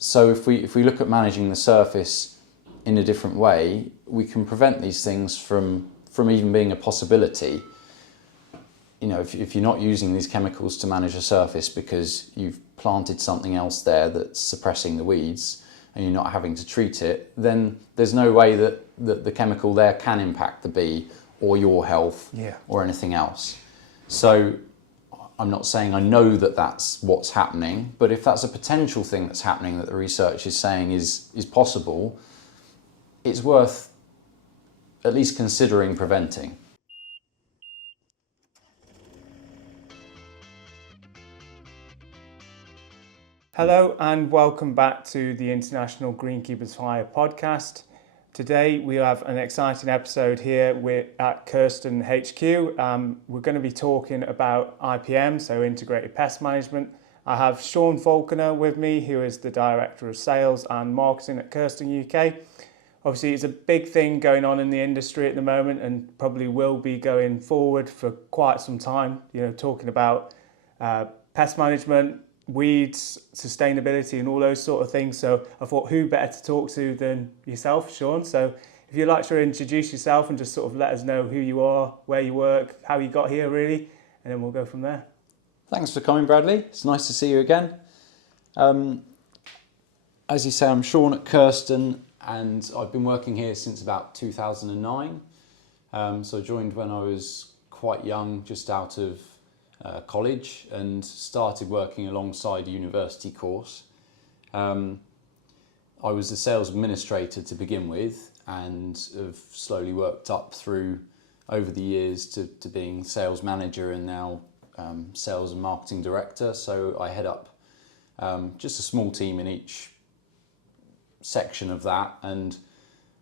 So if we look at managing the surface in a different way, we can prevent these things from even being a possibility. You know, if you're not using these chemicals to manage a surface because you've planted something else there that's suppressing the weeds and you're not having to treat it, then there's no way that the chemical there can impact the bee or your health or anything else. So I'm not saying I know that that's what's happening, but if that's a potential thing that's happening that the research is saying is possible, it's worth at least considering preventing. Hello and welcome back to the International Greenkeepers Fire podcast. Today we have an exciting episode here at KErsten HQ. We're going to be talking about IPM, so Integrated Pest Management. I have Sean Faulkner with me, who is the Director of Sales and Marketing at KErsten UK. Obviously it's a big thing going on in the industry at the moment and probably will be going forward for quite some time, you know, talking about pest management, weeds, sustainability and all those sort of things. So I thought who better to talk to than yourself, Sean. So if you'd like to introduce yourself and just sort of let us know who you are, where you work, how you got here really, and then we'll go from there. Thanks for coming, Bradley. It's nice to see you again. As you say, I'm Sean at KErsten and I've been working here since about 2009. So I joined when I was quite young, just out of college, and started working alongside a university course. I was a sales administrator to begin with and have slowly worked up through over the years to being sales manager and now sales and marketing director. So I head up just a small team in each section of that, and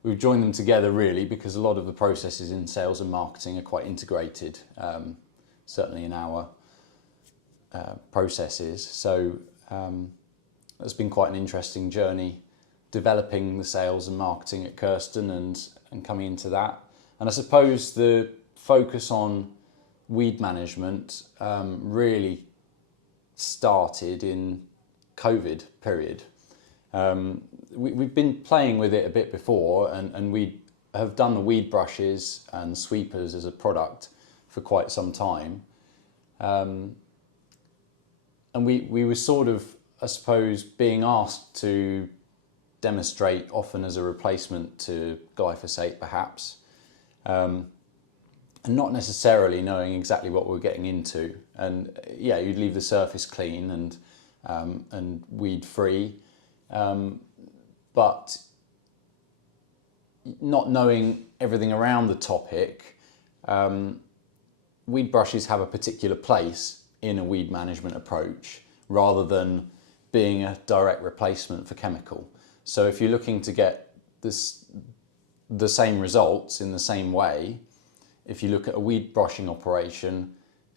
we've joined them together really because a lot of the processes in sales and marketing are quite integrated. Certainly in our processes. So it's been quite an interesting journey developing the sales and marketing at KErsten and coming into that. And I suppose the focus on weed management really started in COVID period. We've been playing with it a bit before and we have done the weed brushes and sweepers as a product for quite some time. And we were sort of, I suppose, being asked to demonstrate often as a replacement to glyphosate perhaps, and not necessarily knowing exactly what we were getting into. And yeah, you'd leave the surface clean and weed free, but not knowing everything around the topic. Weed brushes have a particular place in a weed management approach rather than being a direct replacement for chemical. So if you're looking to get the same results in the same way, if you look at a weed brushing operation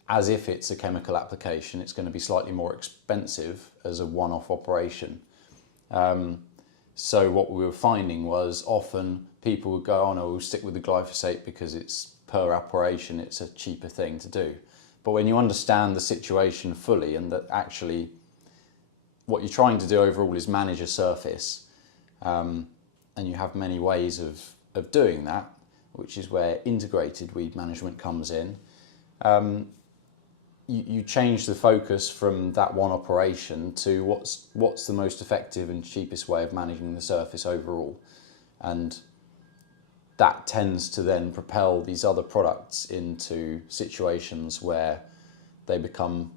as if it's a chemical application, it's going to be slightly more expensive as a one-off operation. So what we were finding was often people would go, oh no, we'll stick with the glyphosate because it's per operation, it's a cheaper thing to do. But when you understand the situation fully and that actually what you're trying to do overall is manage a surface, and you have many ways of doing that, which is where integrated weed management comes in, you change the focus from that one operation to what's the most effective and cheapest way of managing the surface overall. And that tends to then propel these other products into situations where they become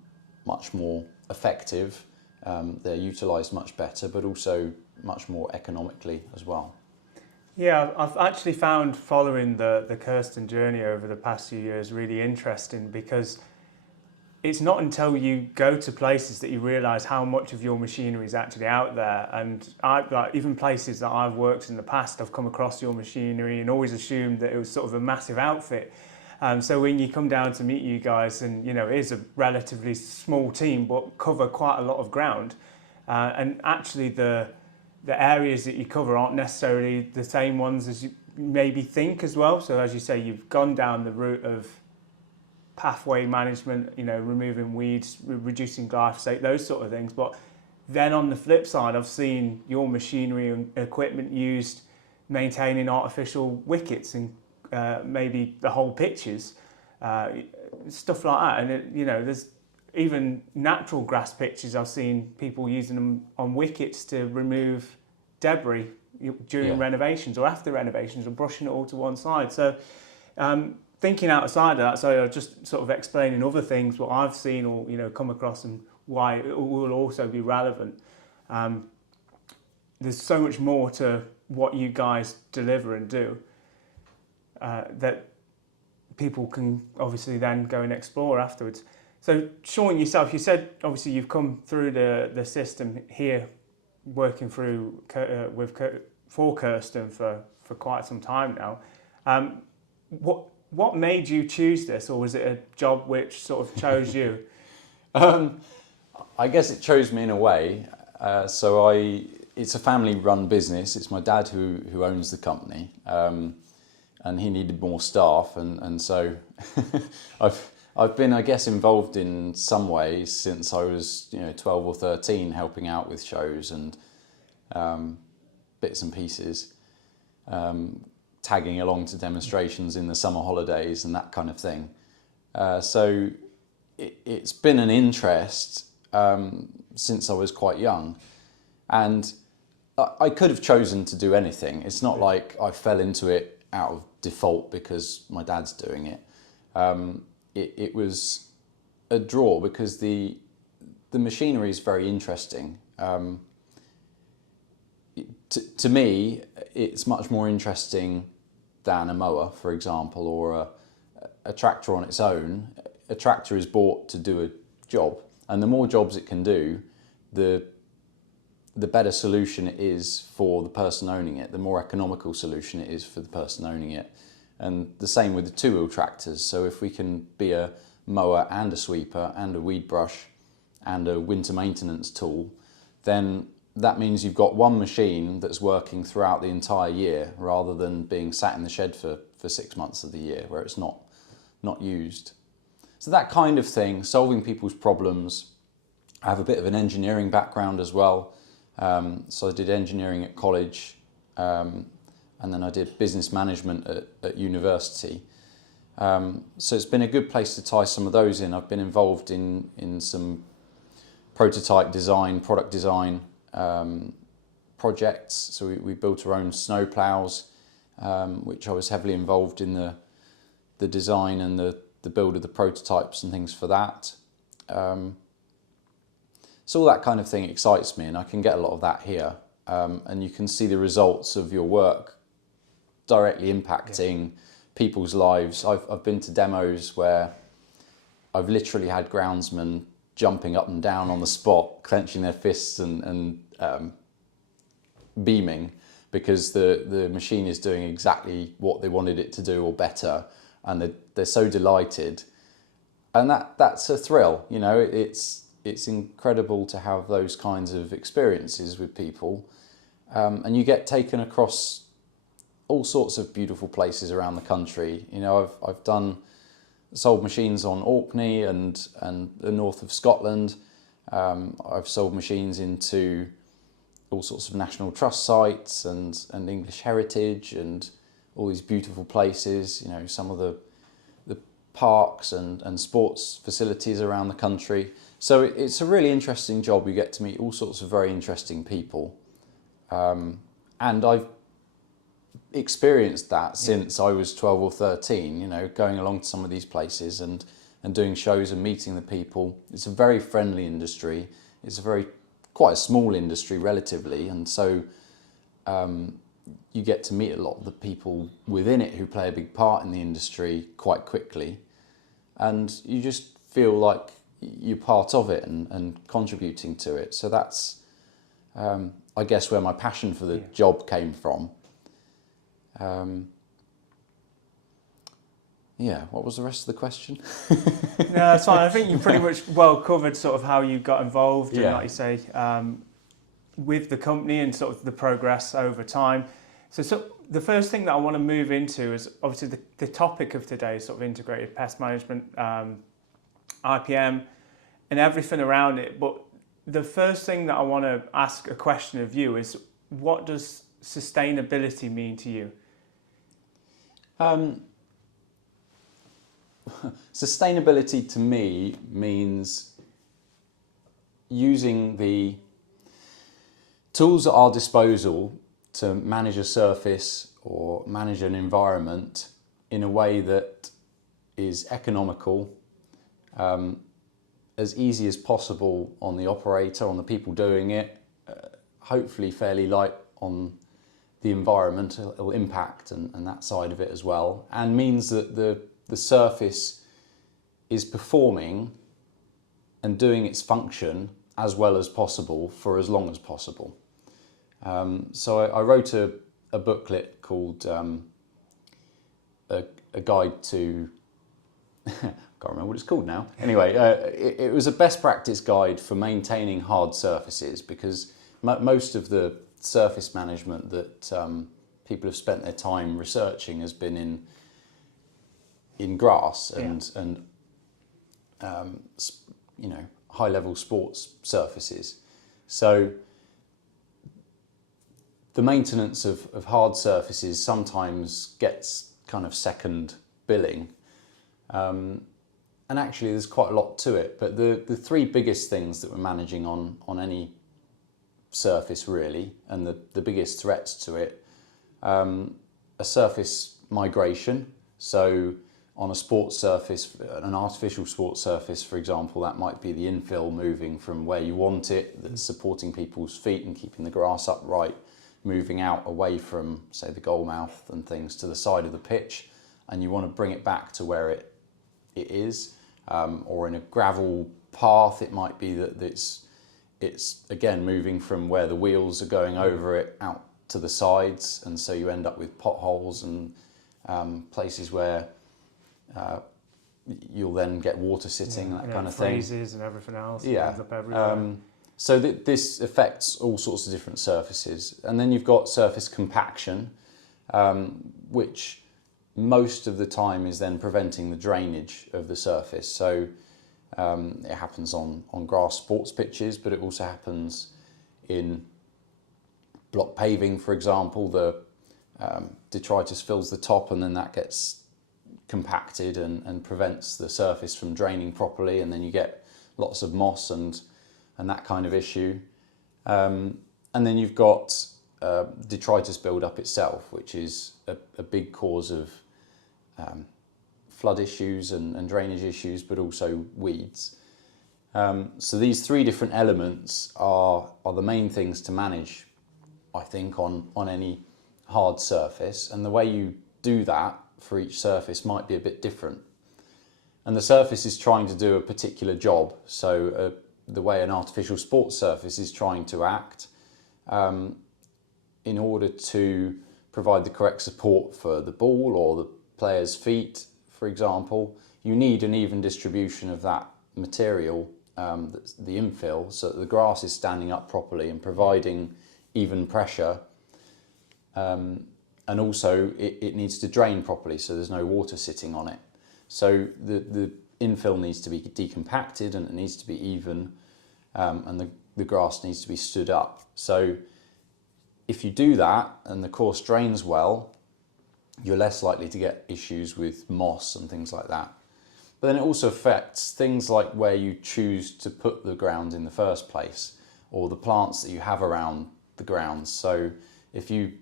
much more effective, they're utilised much better, but also much more economically as well. Yeah, I've actually found following the KErsten journey over the past few years really interesting, because it's not until you go to places that you realise how much of your machinery is actually out there. And even places that I've worked in the past, I've come across your machinery and always assumed that it was sort of a massive outfit. So when you come down to meet you guys, and you know, it is a relatively small team, but cover quite a lot of ground. And actually the areas that you cover aren't necessarily the same ones as you maybe think as well. So as you say, you've gone down the route of pathway management, you know, removing weeds, reducing glyphosate, those sort of things. But then on the flip side, I've seen your machinery and equipment used maintaining artificial wickets and maybe the whole pitches, stuff like that. And there's even natural grass pitches. I've seen people using them on wickets to remove debris during renovations or after renovations, or brushing it all to one side. So thinking outside of that, so just sort of explaining other things what I've seen or come across and why it will also be relevant. There's so much more to what you guys deliver and do that people can obviously then go and explore afterwards. So Sean, yourself, you said obviously you've come through the system here, working through for KErsten for quite some time now. What made you choose this, or was it a job which sort of chose you? I guess it chose me in a way. It's a family-run business. It's my dad who owns the company, and he needed more staff, and so I've been, I guess, involved in some ways since I was 12 or 13, helping out with shows and bits and pieces, tagging along to demonstrations in the summer holidays and that kind of thing. So it's been an interest since I was quite young, and I could have chosen to do anything. It's not like I fell into it out of default because my dad's doing it. It was a draw because the machinery is very interesting. To me, it's much more interesting than a mower, for example, or a tractor on its own. A tractor is bought to do a job, and the more jobs it can do, the better solution it is for the person owning it, the more economical solution it is for the person owning it. And the same with the two-wheel tractors. So if we can be a mower and a sweeper and a weed brush and a winter maintenance tool, then that means you've got one machine that's working throughout the entire year, rather than being sat in the shed for 6 months of the year where it's not used. So that kind of thing, solving people's problems. I have a bit of an engineering background as well. So I did engineering at college, and then I did business management at university. So it's been a good place to tie some of those in. I've been involved in some prototype design, product design projects. So we built our own snow plows, which I was heavily involved in the design and the build of the prototypes and things for that. So all that kind of thing excites me, and I can get a lot of that here. And you can see the results of your work directly impacting people's lives. I've been to demos where I've literally had groundsmen jumping up and down on the spot, clenching their fists and beaming because the machine is doing exactly what they wanted it to do or better, and they're so delighted. And that's a thrill, it's incredible to have those kinds of experiences with people, and you get taken across all sorts of beautiful places around the country. I've sold machines on Orkney and the north of Scotland. I've sold machines into all sorts of National Trust sites and English heritage and all these beautiful places. Some of the parks and sports facilities around the country. So it's a really interesting job. You get to meet all sorts of very interesting people, and I've experienced that since I was 12 or 13, going along to some of these places and doing shows and meeting the people. It's a very friendly industry. It's quite a small industry relatively, and so you get to meet a lot of the people within it who play a big part in the industry quite quickly, and you just feel like you're part of it and contributing to it. So that's, I guess, where my passion for the job came from. What was the rest of the question? No, that's fine. I think you pretty much well covered sort of how you got involved and, like you say, with the company and sort of the progress over time. So the first thing that I want to move into is obviously the topic of today, sort of integrated pest management, IPM, and everything around it. But the first thing that I want to ask a question of you is, what does sustainability mean to you? Sustainability to me means using the tools at our disposal to manage a surface or manage an environment in a way that is economical, as easy as possible on the operator, on the people doing it, hopefully fairly light on the environmental impact and that side of it as well, and means that the surface is performing and doing its function as well as possible for as long as possible. So I wrote a booklet called a guide to, I can't remember what it's called now. Anyway, it was a best practice guide for maintaining hard surfaces, because most of the surface management that people have spent their time researching has been in grass and you know, high level sports surfaces. So the maintenance of hard surfaces sometimes gets kind of second billing, and actually there's quite a lot to it, but the three biggest things that we're managing on any surface really, and the biggest threats to it, are surface migration. So on a sports surface, an artificial sports surface for example, that might be the infill moving from where you want it, that's supporting people's feet and keeping the grass upright, moving out away from, say, the goal mouth and things to the side of the pitch, and you want to bring it back to where it is. Or in a gravel path, it might be that it's again moving from where the wheels are going over it out to the sides, and so you end up with potholes and places where you'll then get water sitting, that kind of thing. Freezes and everything else. Yeah. Ends up everywhere. So this affects all sorts of different surfaces. And then you've got surface compaction, which most of the time is then preventing the drainage of the surface. So it happens on grass sports pitches, but it also happens in block paving, for example. The detritus fills the top, and then that gets compacted and prevents the surface from draining properly, and then you get lots of moss and that kind of issue. And then you've got detritus build-up itself, which is a big cause of flood issues and drainage issues, but also weeds. So these three different elements are the main things to manage, I think, on any hard surface. And the way you do that for each surface might be a bit different. And the surface is trying to do a particular job. So the way an artificial sports surface is trying to act, in order to provide the correct support for the ball or the player's feet, for example, you need an even distribution of that material, that's the infill, so that the grass is standing up properly and providing even pressure. And also it needs to drain properly, so there's no water sitting on it. So the infill needs to be decompacted, and it needs to be even, and the grass needs to be stood up. So if you do that and the course drains well, you're less likely to get issues with moss and things like that. But then it also affects things like where you choose to put the ground in the first place, or the plants that you have around the grounds. So if you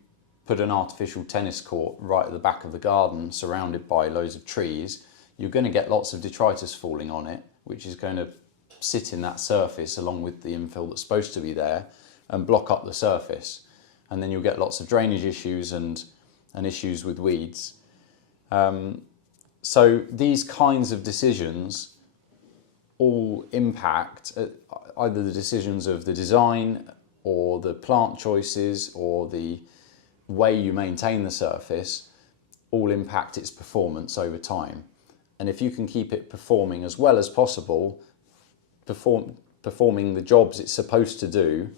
put an artificial tennis court right at the back of the garden surrounded by loads of trees, you're going to get lots of detritus falling on it, which is going to sit in that surface along with the infill that's supposed to be there and block up the surface. And then you'll get lots of drainage issues and issues with weeds. So these kinds of decisions all impact either the decisions of the design or the plant choices or the way you maintain the surface, all impact its performance over time. And if you can keep it performing as well as possible, performing the jobs it's supposed to do,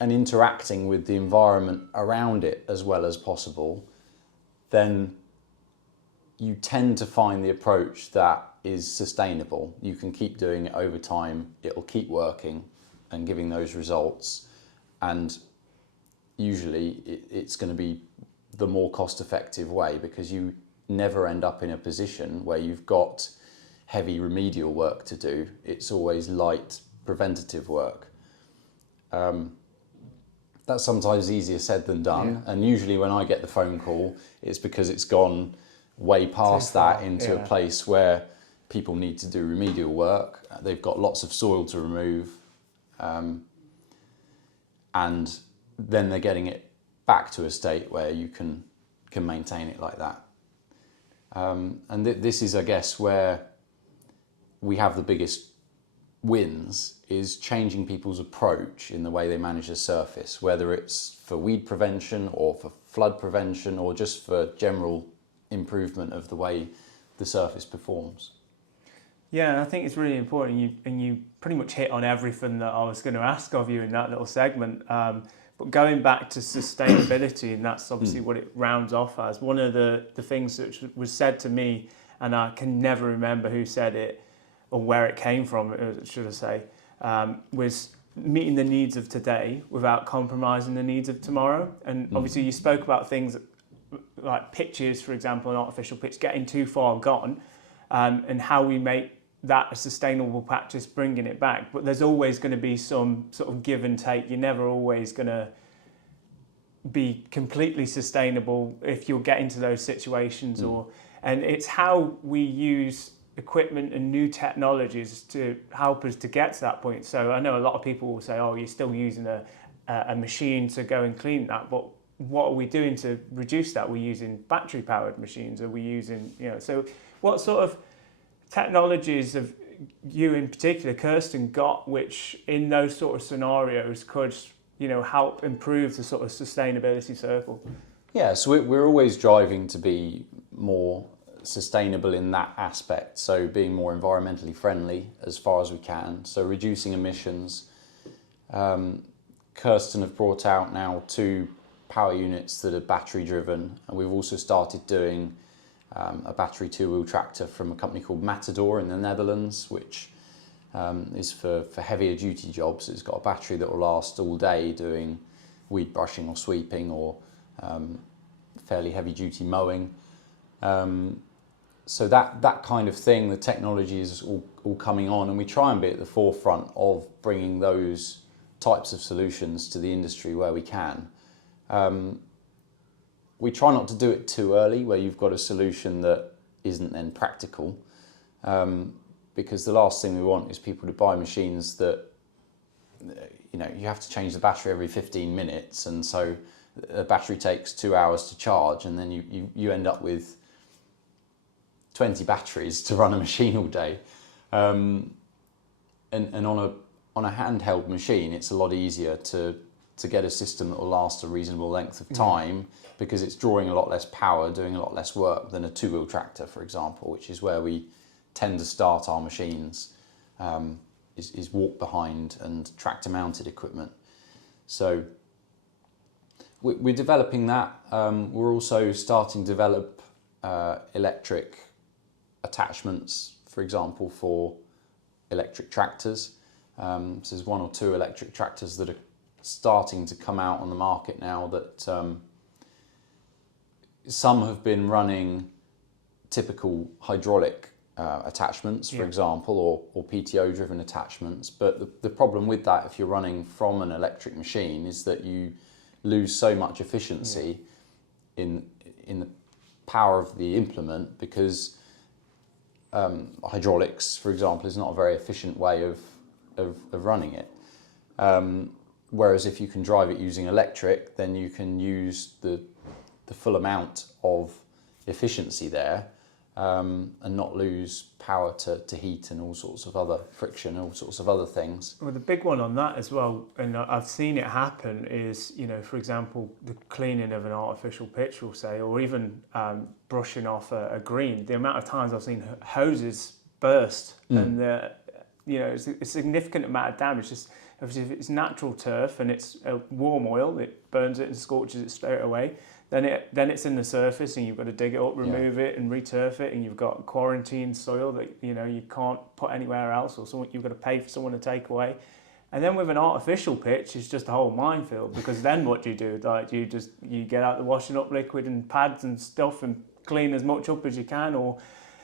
and interacting with the environment around it as well as possible, then you tend to find the approach that is sustainable. You can keep doing it over time, it'll keep working and giving those results, and usually it's going to be the more cost effective way, because you never end up in a position where you've got heavy remedial work to do. It's always light preventative work. That's sometimes easier said than done, and usually when I get the phone call, it's because it's gone way past that into a place where people need to do remedial work. They've got lots of soil to remove, and then they're getting it back to a state where you can maintain it like that. And this is, I guess, where we have the biggest wins, is changing people's approach in the way they manage the surface, whether it's for weed prevention or for flood prevention or just for general improvement of the way the surface performs. Yeah, and I think it's really important, you pretty much hit on everything that I was going to ask of you in that little segment. But going back to sustainability, and that's obviously what it rounds off as, one of the things that was said to me, and I can never remember who said it or where it came from, should I say, was meeting the needs of today without compromising the needs of tomorrow. And obviously you spoke about things like pitches, for example, an artificial pitch getting too far gone, and how we make that a sustainable practice, bringing it back. But there's always going to be some sort of give and take. You're never always going to be completely sustainable if you'll get into those situations. And it's how we use equipment and new technologies to help us to get to that point. So I know a lot of people will say, oh, you're still using a machine to go and clean that, but what are we doing to reduce that? We're using battery powered machines. Are we using, so what sort of technologies have you in particular, KErsten, got which in those sort of scenarios could, help improve the sort of sustainability circle? Yeah, so we're always driving to be more sustainable in that aspect. So being more environmentally friendly as far as we can. So reducing emissions. KErsten have brought out now 2 power units that are battery driven, and we've also started doing a battery 2-wheel tractor from a company called Matador in the Netherlands, which is for heavier duty jobs. It's got a battery that will last all day doing weed brushing or sweeping or fairly heavy duty mowing. So that kind of thing, the technology is all coming on, and we try and be at the forefront of bringing those types of solutions to the industry where we can. We try not to do it too early, where you've got a solution that isn't then practical, because the last thing we want is people to buy machines that, you have to change the battery every 15 minutes, and so the battery takes 2 hours to charge, and then you end up with 20 batteries to run a machine all day. And on a handheld machine, it's a lot easier to get a system that will last a reasonable length of time, because it's drawing a lot less power, doing a lot less work than a 2-wheel tractor, for example, which is where we tend to start our machines, is walk behind and tractor mounted equipment. So we're developing that. We're also starting to develop electric attachments, for example, for electric tractors. So there's 1 or 2 electric tractors that are starting to come out on the market now that some have been running typical hydraulic attachments, for example, or PTO driven attachments. But the problem with that, if you're running from an electric machine, is that you lose so much efficiency in the power of the implement, because hydraulics, for example, is not a very efficient way of running it. Whereas if you can drive it using electric, then you can use the full amount of efficiency there, and not lose power to heat and all sorts of other friction, all sorts of other things. Well, the big one on that as well, and I've seen it happen, is, for example, the cleaning of an artificial pitch, we'll say, or even brushing off a green. The amount of times I've seen hoses burst, and it's a significant amount of damage. Just obviously, if it's natural turf and it's a warm oil, it burns it and scorches it straight away. then it's in the surface, and you've got to dig it up, remove it, and returf it, and you've got quarantined soil that you can't put anywhere else, or something you've got to pay for someone to take away. And then with an artificial pitch, it's just a whole minefield, because then what do you do? Like you get out the washing up liquid and pads and stuff and clean as much up as you can, or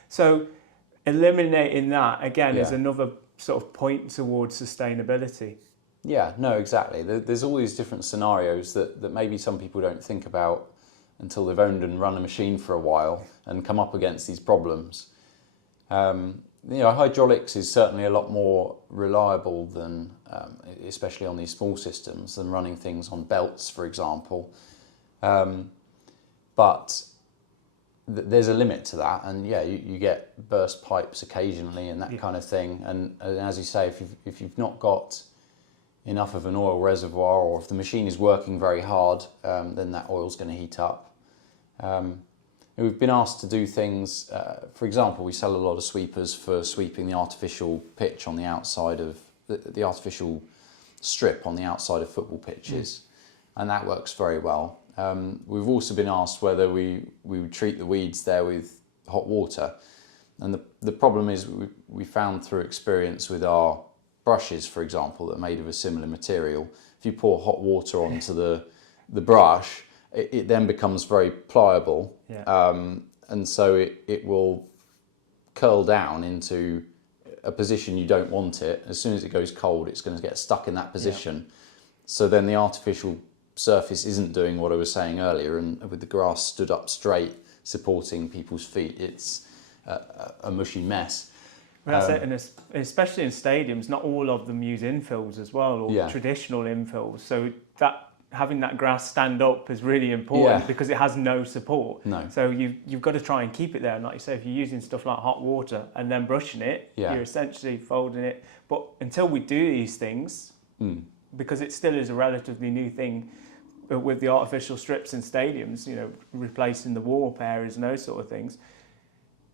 so eliminating that again is another sort of point towards sustainability. Yeah, no, exactly. There's all these different scenarios that maybe some people don't think about until they've owned and run a machine for a while and come up against these problems. Hydraulics is certainly a lot more reliable than, especially on these small systems, than running things on belts, for example. But there's a limit to that, and you get burst pipes occasionally and that kind of thing. And as you say, if you've not got enough of an oil reservoir, or if the machine is working very hard, then that oil's going to heat up. We've been asked to do things, for example, we sell a lot of sweepers for sweeping the artificial pitch on the outside of, the artificial strip on the outside of football pitches, and that works very well. We've also been asked whether we would treat the weeds there with hot water, and the problem is we found through experience with our brushes, for example, that are made of a similar material, if you pour hot water onto the brush, it then becomes very pliable, and so it will curl down into a position you don't want it. As soon as it goes cold, it's going to get stuck in that position. So then the artificial surface isn't doing what I was saying earlier, and with the grass stood up straight supporting people's feet, it's a mushy mess. That's it, and especially in stadiums, not all of them use infills as well, or traditional infills. So that having that grass stand up is really important, because it has no support. No. So you've got to try and keep it there. And like you say, if you're using stuff like hot water and then brushing it, you're essentially folding it. But until we do these things, because it still is a relatively new thing with the artificial strips in stadiums, replacing the warp areas and those sort of things,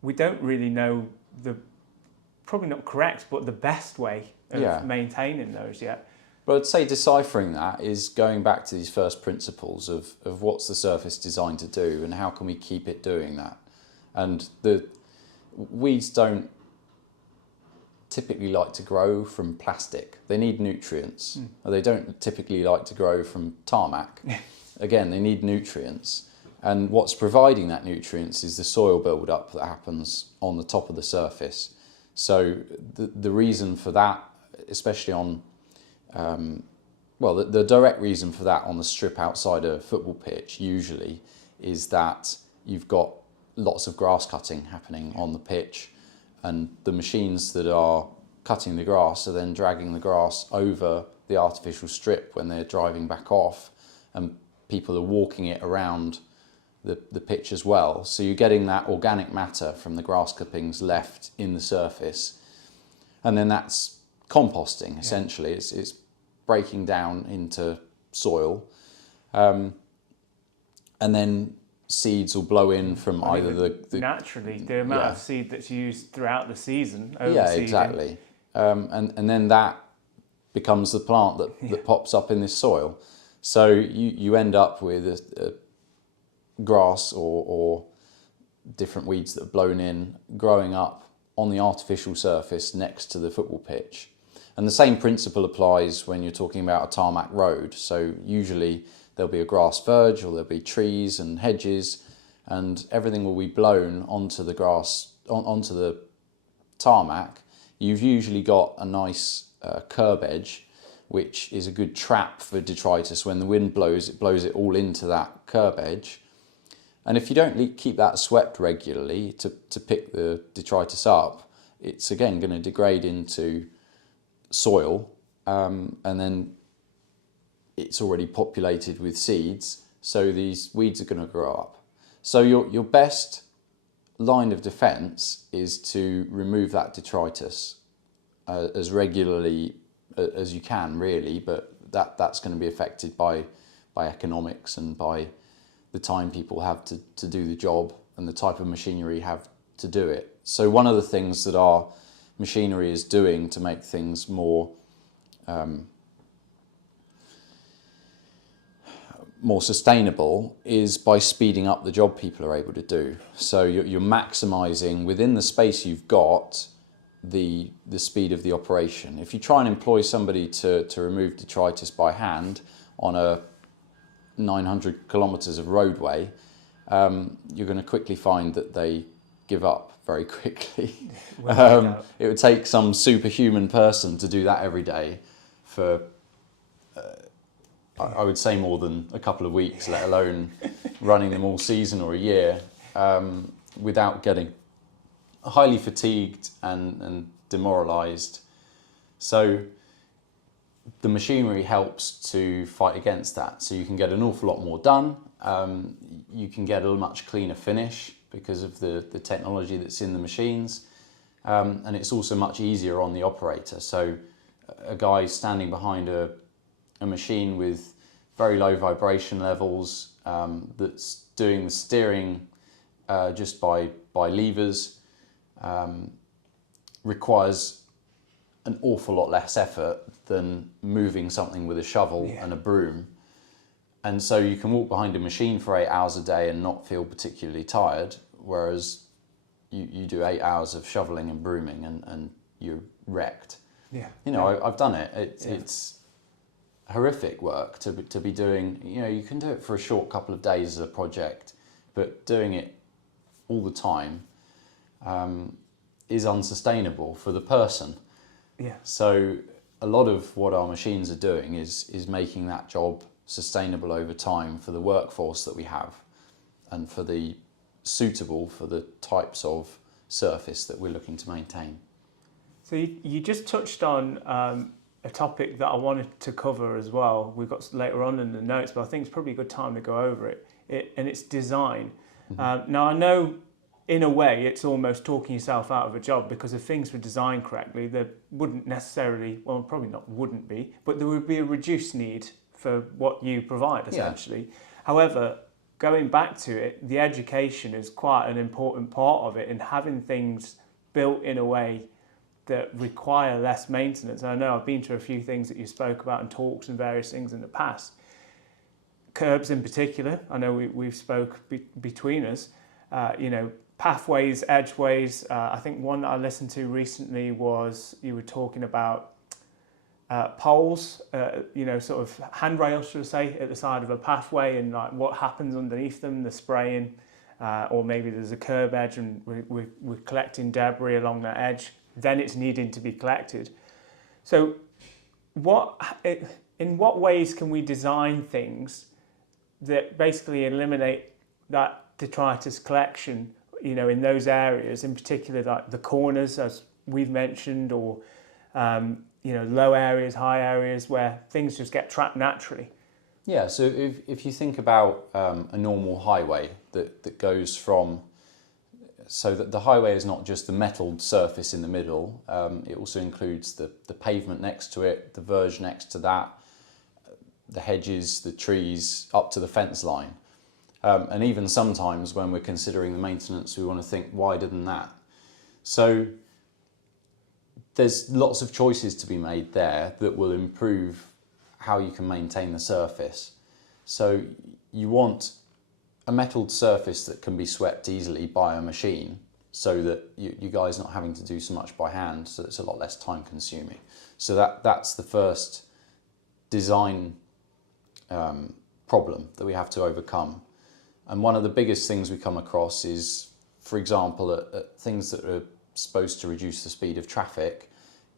we don't really know probably not correct, but the best way of maintaining those yet. But I'd say deciphering that is going back to these first principles of what's the surface designed to do and how can we keep it doing that. And the weeds don't typically like to grow from plastic. They need nutrients. They don't typically like to grow from tarmac. Again, they need nutrients. And what's providing that nutrients is the soil build-up that happens on the top of the surface. So the reason for that, especially on, the direct reason for that on the strip outside a football pitch usually is that you've got lots of grass cutting happening on the pitch, and the machines that are cutting the grass are then dragging the grass over the artificial strip when they're driving back off, and people are walking it around the pitch as well. So you're getting that organic matter from the grass clippings left in the surface. And then that's composting, essentially. It's breaking down into soil. And then seeds will blow in from either the naturally, the amount of seed that's used throughout the season. Exactly. And then that becomes the plant that pops up in this soil. So you end up with a grass or different weeds that are blown in, growing up on the artificial surface next to the football pitch. And the same principle applies when you're talking about a tarmac road. So usually there'll be a grass verge, or there'll be trees and hedges, and everything will be blown onto the grass, onto the tarmac. You've usually got a nice curb edge, which is a good trap for detritus. When the wind blows, it blows it all into that curb edge. And if you don't keep that swept regularly to pick the detritus up, it's again going to degrade into soil, and then it's already populated with seeds, so these weeds are going to grow up. So your best line of defence is to remove that detritus as regularly as you can, really, but that's going to be affected by economics and by the time people have to do the job and the type of machinery you have to do it. So one of the things that our machinery is doing to make things more more sustainable is by speeding up the job people are able to do. So you're maximising within the space you've got the speed of the operation. If you try and employ somebody to remove detritus by hand on a 900 kilometres of roadway, you're going to quickly find that they give up very quickly. It would take some superhuman person to do that every day for I would say more than a couple of weeks, let alone running them all season or a year, without getting highly fatigued and demoralised. So the machinery helps to fight against that. So you can get an awful lot more done. You can get a much cleaner finish because of the technology that's in the machines. And it's also much easier on the operator. So a guy standing behind a machine with very low vibration levels, that's doing the steering just by levers, requires an awful lot less effort than moving something with a shovel and a broom. And so you can walk behind a machine for 8 hours a day and not feel particularly tired, whereas you do 8 hours of shoveling and brooming and you're wrecked. Yeah. You know, I've done it. It's horrific work to be doing. You know, you can do it for a short couple of days as a project, but doing it all the time is unsustainable for the person. Yeah. So a lot of what our machines are doing is making that job sustainable over time for the workforce that we have and for the suitable for the types of surface that we're looking to maintain. So you just touched on a topic that I wanted to cover as well. We've got later on in the notes, but I think it's probably a good time to go over it. And it's design. Mm-hmm. Now I know in a way it's almost talking yourself out of a job, because if things were designed correctly, there wouldn't necessarily, well, probably not wouldn't be, but there would be a reduced need for what you provide essentially. Yeah. However, going back to it, the education is quite an important part of it, and having things built in a way that require less maintenance. And I know I've been to a few things that you spoke about and talks and various things in the past. Curbs in particular, I know we've spoke between us, you know, pathways, edgeways. I think one that I listened to recently was you were talking about poles, you know, sort of handrails, should I say, at the side of a pathway, and like what happens underneath them, the spraying, or maybe there's a curb edge and we're collecting debris along that edge, then it's needing to be collected. So in what ways can we design things that basically eliminate that detritus collection, you know, in those areas, in particular like the corners, as we've mentioned, or you know, low areas, high areas where things just get trapped naturally? Yeah, so if you think about a normal highway that goes from, so that the highway is not just the metalled surface in the middle, it also includes the pavement next to it, the verge next to that, the hedges, the trees, up to the fence line. And even sometimes when we're considering the maintenance, we want to think wider than that. So there's lots of choices to be made there that will improve how you can maintain the surface. So you want a metalled surface that can be swept easily by a machine, so that you guys not having to do so much by hand, so it's a lot less time consuming. So that's the first design problem that we have to overcome. And one of the biggest things we come across is, for example, at things that are supposed to reduce the speed of traffic,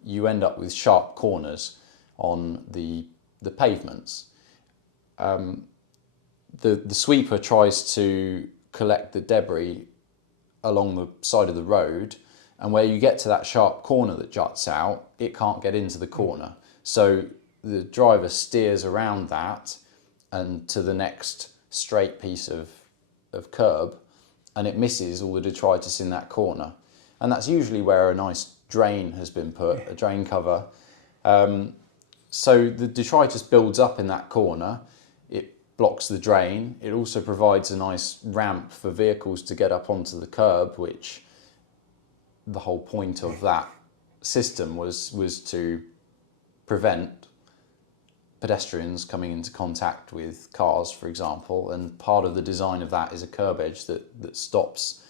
you end up with sharp corners on the pavements. The sweeper tries to collect the debris along the side of the road, and where you get to that sharp corner that juts out, it can't get into the corner. So the driver steers around that and to the next straight piece of curb, and it misses all the detritus in that corner. And that's usually where a nice drain has been put, a drain cover. So the detritus builds up in that corner, it blocks the drain. It also provides a nice ramp for vehicles to get up onto the curb, which the whole point of that system was to prevent pedestrians coming into contact with cars, for example, and part of the design of that is a curb edge that stops,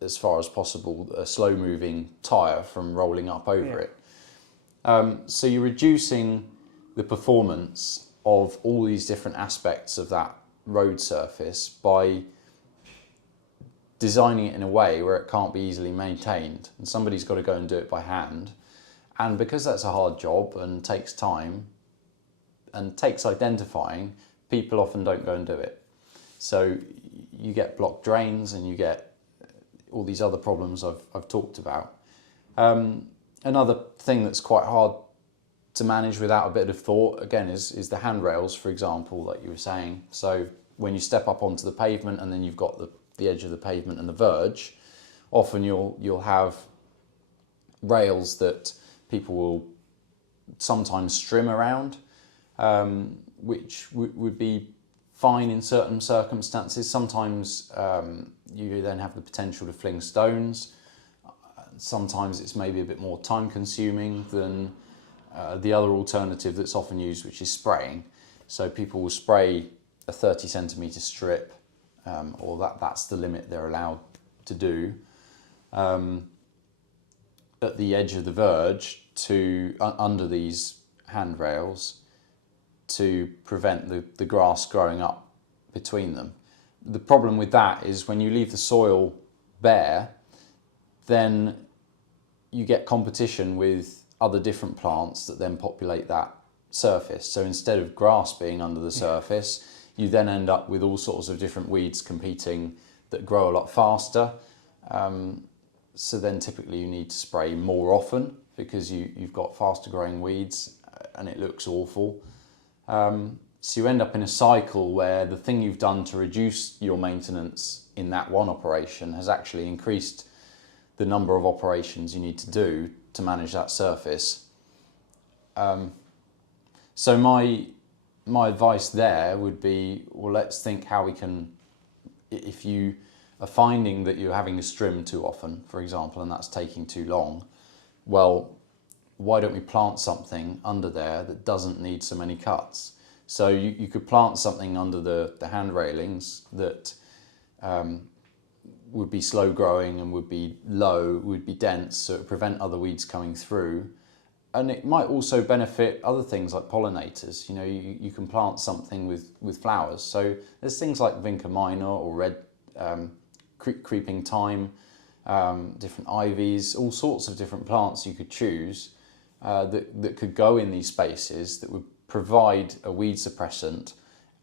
as far as possible, a slow-moving tyre from rolling up over it. So you're reducing the performance of all these different aspects of that road surface by designing it in a way where it can't be easily maintained, and somebody's got to go and do it by hand. And because that's a hard job and takes time and takes identifying, people often don't go and do it. So you get blocked drains and you get all these other problems I've talked about. Another thing that's quite hard to manage without a bit of thought, again, is the handrails, for example, like you were saying. So when you step up onto the pavement and then you've got the edge of the pavement and the verge, often you'll have rails that people will sometimes strim around, which would be fine in certain circumstances. Sometimes you then have the potential to fling stones. Sometimes it's maybe a bit more time consuming than the other alternative that's often used, which is spraying. So people will spray a 30 centimetre strip, or that's the limit they're allowed to do, at the edge of the verge to under these handrails to prevent the grass growing up between them. The problem with that is when you leave the soil bare, then you get competition with other different plants that then populate that surface. So instead of grass being under the surface, you then end up with all sorts of different weeds competing that grow a lot faster. So then typically you need to spray more often because you've got faster growing weeds and it looks awful. So you end up in a cycle where the thing you've done to reduce your maintenance in that one operation has actually increased the number of operations you need to do to manage that surface. So my advice there would be, well, let's think how we can, if you are finding that you're having to strim too often, for example, and that's taking too long, well, why don't we plant something under there that doesn't need so many cuts? So you could plant something under the hand railings that would be slow growing and would be low, would be dense, so it would prevent other weeds coming through. And it might also benefit other things like pollinators. You know, you can plant something with flowers. So there's things like vinca minor or red creeping thyme, different ivies, all sorts of different plants you could choose that could go in these spaces that would provide a weed suppressant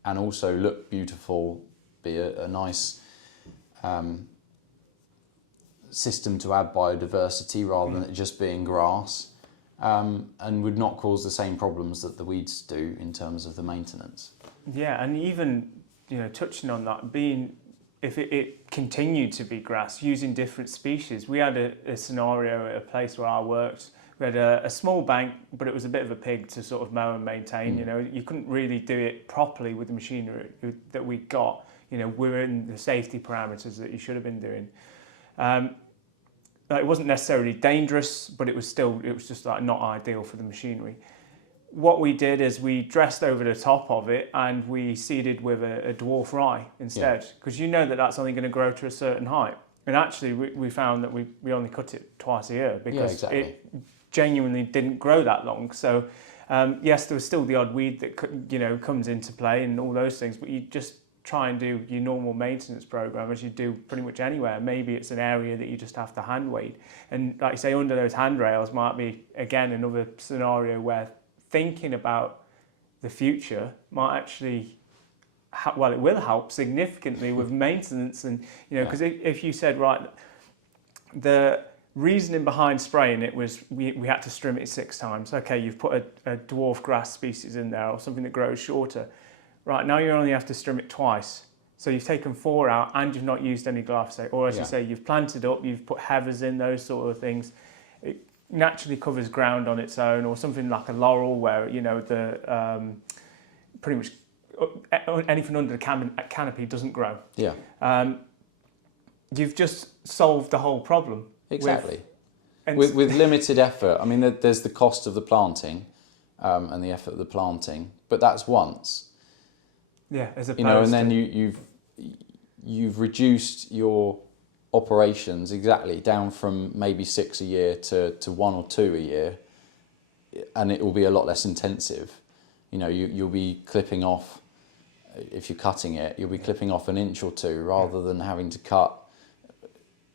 and also look beautiful, be a nice system to add biodiversity rather than it just being grass, and would not cause the same problems that the weeds do in terms of the maintenance. Yeah, and even, touching on that, if it continued to be grass, using different species. We had a scenario at a place where I worked. We had a small bank, but it was a bit of a pig to sort of mow and maintain. You couldn't really do it properly with the machinery that we got. We're in the safety parameters that you should have been doing. It wasn't necessarily dangerous, but it was just like not ideal for the machinery. What we did is we dressed over the top of it and we seeded with a dwarf rye instead, because that's only going to grow to a certain height. And actually we found that we only cut it twice a year because it genuinely didn't grow that long. So yes, there was still the odd weed that comes into play and all those things, but you just try and do your normal maintenance program as you do pretty much anywhere. Maybe it's an area that you just have to hand weed. And like you say, under those handrails might be, again, another scenario where thinking about the future might actually, it will help significantly with maintenance. And, because if you said, right, the reasoning behind spraying it was we had to trim it 6 times. Okay, you've put a dwarf grass species in there or something that grows shorter. Right, now you only have to trim it twice. So you've taken 4 out and you've not used any glyphosate. Or as you say, you've planted up, you've put heathers in, those sort of things. It naturally covers ground on its own, or something like a laurel where, pretty much anything under the canopy doesn't grow. Yeah. You've just solved the whole problem. Exactly. With limited effort. I mean, there's the cost of the planting, and the effort of the planting. But that's once. Yeah, as opposed And then to... you've reduced your operations down from maybe 6 a year to 1 or 2 a year, and it will be a lot less intensive. You'll be clipping off, if you're cutting it, you'll be clipping off an inch or two rather than having to cut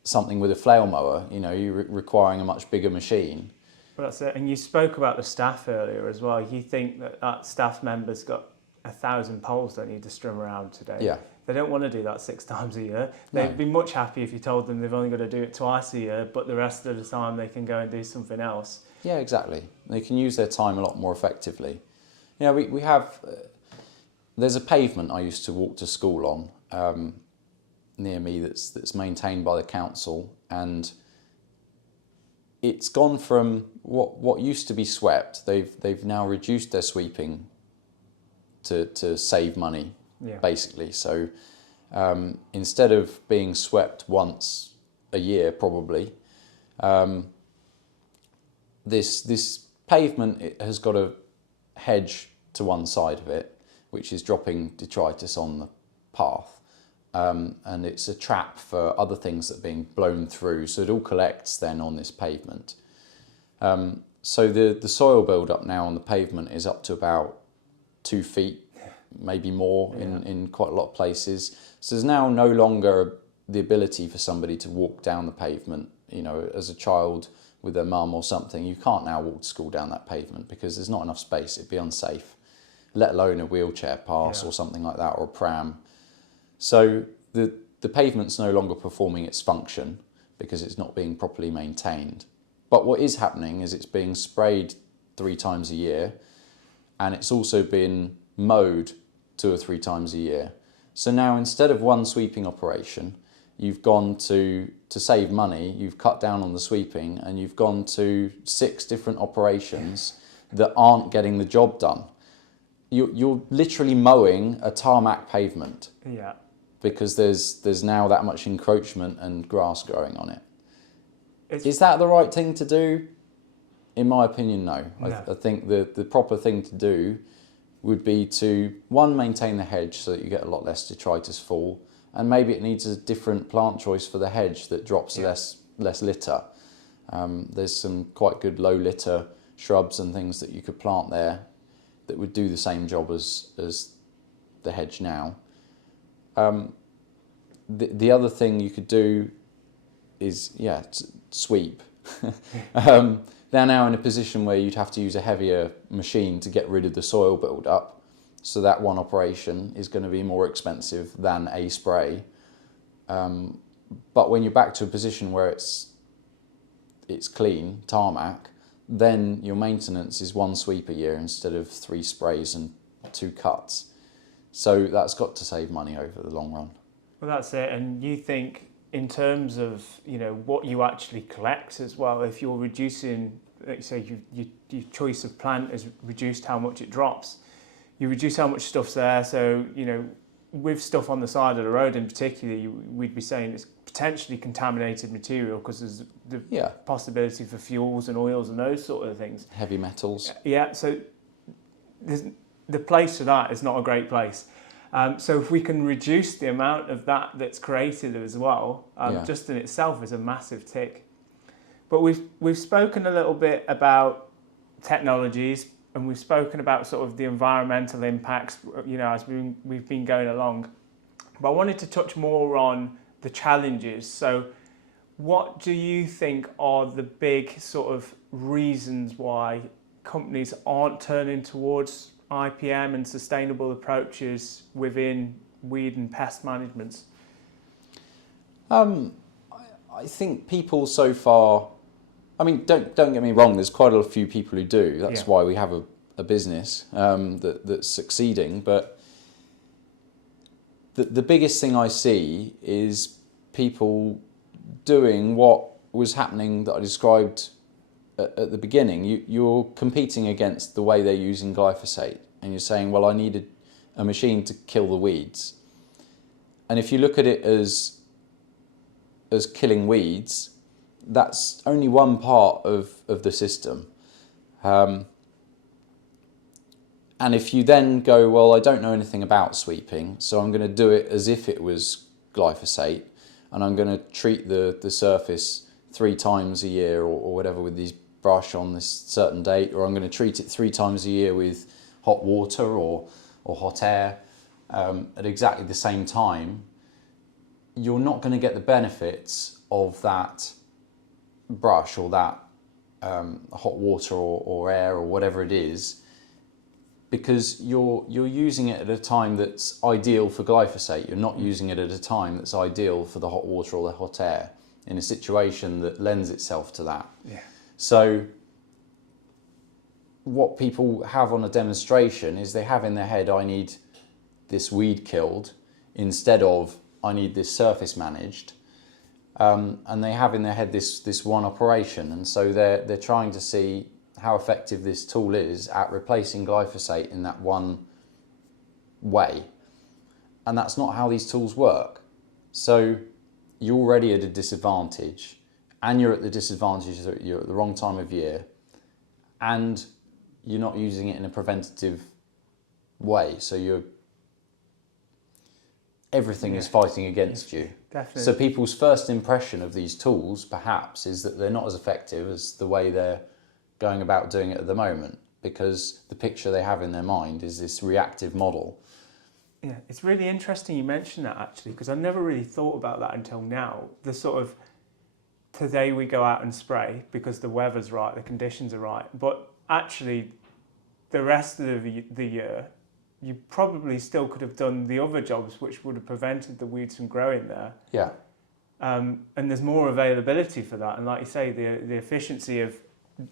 something with a flail mower. You're requiring a much bigger machine. Well, that's it. And you spoke about the staff earlier as well. You think that staff member's got 1,000 poles they need to strum around today. Yeah. They don't want to do that 6 times a year. They'd be much happy if you told them they've only got to do it twice a year, but the rest of the time they can go and do something else. Yeah, exactly. They can use their time a lot more effectively. We have... there's a pavement I used to walk to school on near me that's maintained by the council, and it's gone from what used to be swept. They've now reduced their sweeping to save money, basically. So instead of being swept once a year, probably, this pavement, it has got a hedge to one side of it, which is dropping detritus on the path. And it's a trap for other things that are being blown through, so it all collects then on this pavement. So the soil build-up now on the pavement is up to about 2 feet, maybe more in quite a lot of places. So there's now no longer the ability for somebody to walk down the pavement. As a child with their mum or something, you can't now walk to school down that pavement because there's not enough space. It'd be unsafe, let alone a wheelchair pass or something like that, or a pram. So the pavement's no longer performing its function because it's not being properly maintained. But what is happening is it's being sprayed 3 times a year, and it's also been mowed 2 or 3 times a year. So now instead of one sweeping operation, you've gone to save money, you've cut down on the sweeping, and you've gone to 6 different operations that aren't getting the job done. You're literally mowing a tarmac pavement. Yeah. Because there's now that much encroachment and grass growing on it. Is that the right thing to do? In my opinion, no. I think the proper thing to do would be to, one, maintain the hedge so that you get a lot less detritus fall, and maybe it needs a different plant choice for the hedge that drops less litter. There's some quite good low litter shrubs and things that you could plant there that would do the same job as the hedge now. The other thing you could do is, sweep. They're now in a position where you'd have to use a heavier machine to get rid of the soil build-up. So that one operation is going to be more expensive than a spray. But when you're back to a position where it's clean, tarmac, then your maintenance is 1 sweep a year instead of 3 sprays and 2 cuts. So that's got to save money over the long run. Well, that's it. And you think in terms of, what you actually collect as well, if you're reducing, like you say, your choice of plant has reduced how much it drops, you reduce how much stuff's there. So, with stuff on the side of the road in particular, we'd be saying it's potentially contaminated material because there's the possibility for fuels and oils and those sort of things. Heavy metals. Yeah, so the place for that is not a great place. So if we can reduce the amount of that's created as well, just in itself is a massive tick. But we've spoken a little bit about technologies, and we've spoken about sort of the environmental impacts, as we've been going along. But I wanted to touch more on the challenges. So what do you think are the big sort of reasons why companies aren't turning towards IPM and sustainable approaches within weed and pest management? I think people so far, don't get me wrong, there's quite a few people who do. That's why we have a business that's succeeding. But the biggest thing I see is people doing what was happening that I described at the beginning. You're competing against the way they're using glyphosate, and you're saying, well, I needed a machine to kill the weeds. And if you look at it as killing weeds, that's only one part of the system. And if you then go, well, I don't know anything about sweeping, so I'm going to do it as if it was glyphosate, and I'm going to treat the surface 3 times a year or whatever with these brush on this certain date, or I'm going to treat it 3 times a year with hot water or hot air at exactly the same time, you're not going to get the benefits of that brush or that hot water or air or whatever it is, because you're using it at a time that's ideal for glyphosate. You're not using it at a time that's ideal for the hot water or the hot air in a situation that lends itself to that. Yeah. So what people have on a demonstration is they have in their head, I need this weed killed instead of I need this surface managed. And they have in their head this one operation, and so they're trying to see how effective this tool is at replacing glyphosate in that one way. And that's not how these tools work. So you're already at a disadvantage, and you're at the disadvantage that you're at the wrong time of year, and you're not using it in a preventative way. So everything is fighting against you. Definitely. So people's first impression of these tools, perhaps, is that they're not as effective as the way they're going about doing it at the moment, because the picture they have in their mind is this reactive model. Yeah, it's really interesting you mentioned that, actually, because I never really thought about that until now. The sort of, today we go out and spray because the weather's right, the conditions are right, but actually the rest of the year you probably still could have done the other jobs which would have prevented the weeds from growing there. Yeah. And there's more availability for that, and like you say, the efficiency of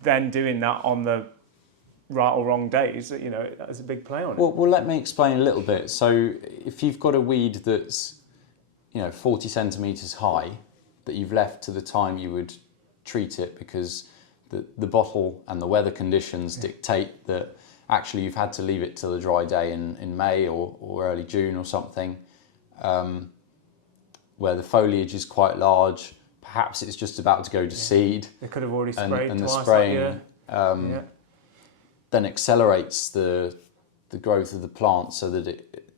then doing that on the right or wrong days, there's a big play on it. Well, let me explain a little bit. So if you've got a weed that's 40 centimetres high that you've left to the time you would treat it because the bottle and the weather conditions dictate that actually you've had to leave it till the dry day in May or early June or something, where the foliage is quite large, perhaps it's just about to go to seed. They could have already sprayed and the twice spraying that year. Then accelerates the growth of the plant so that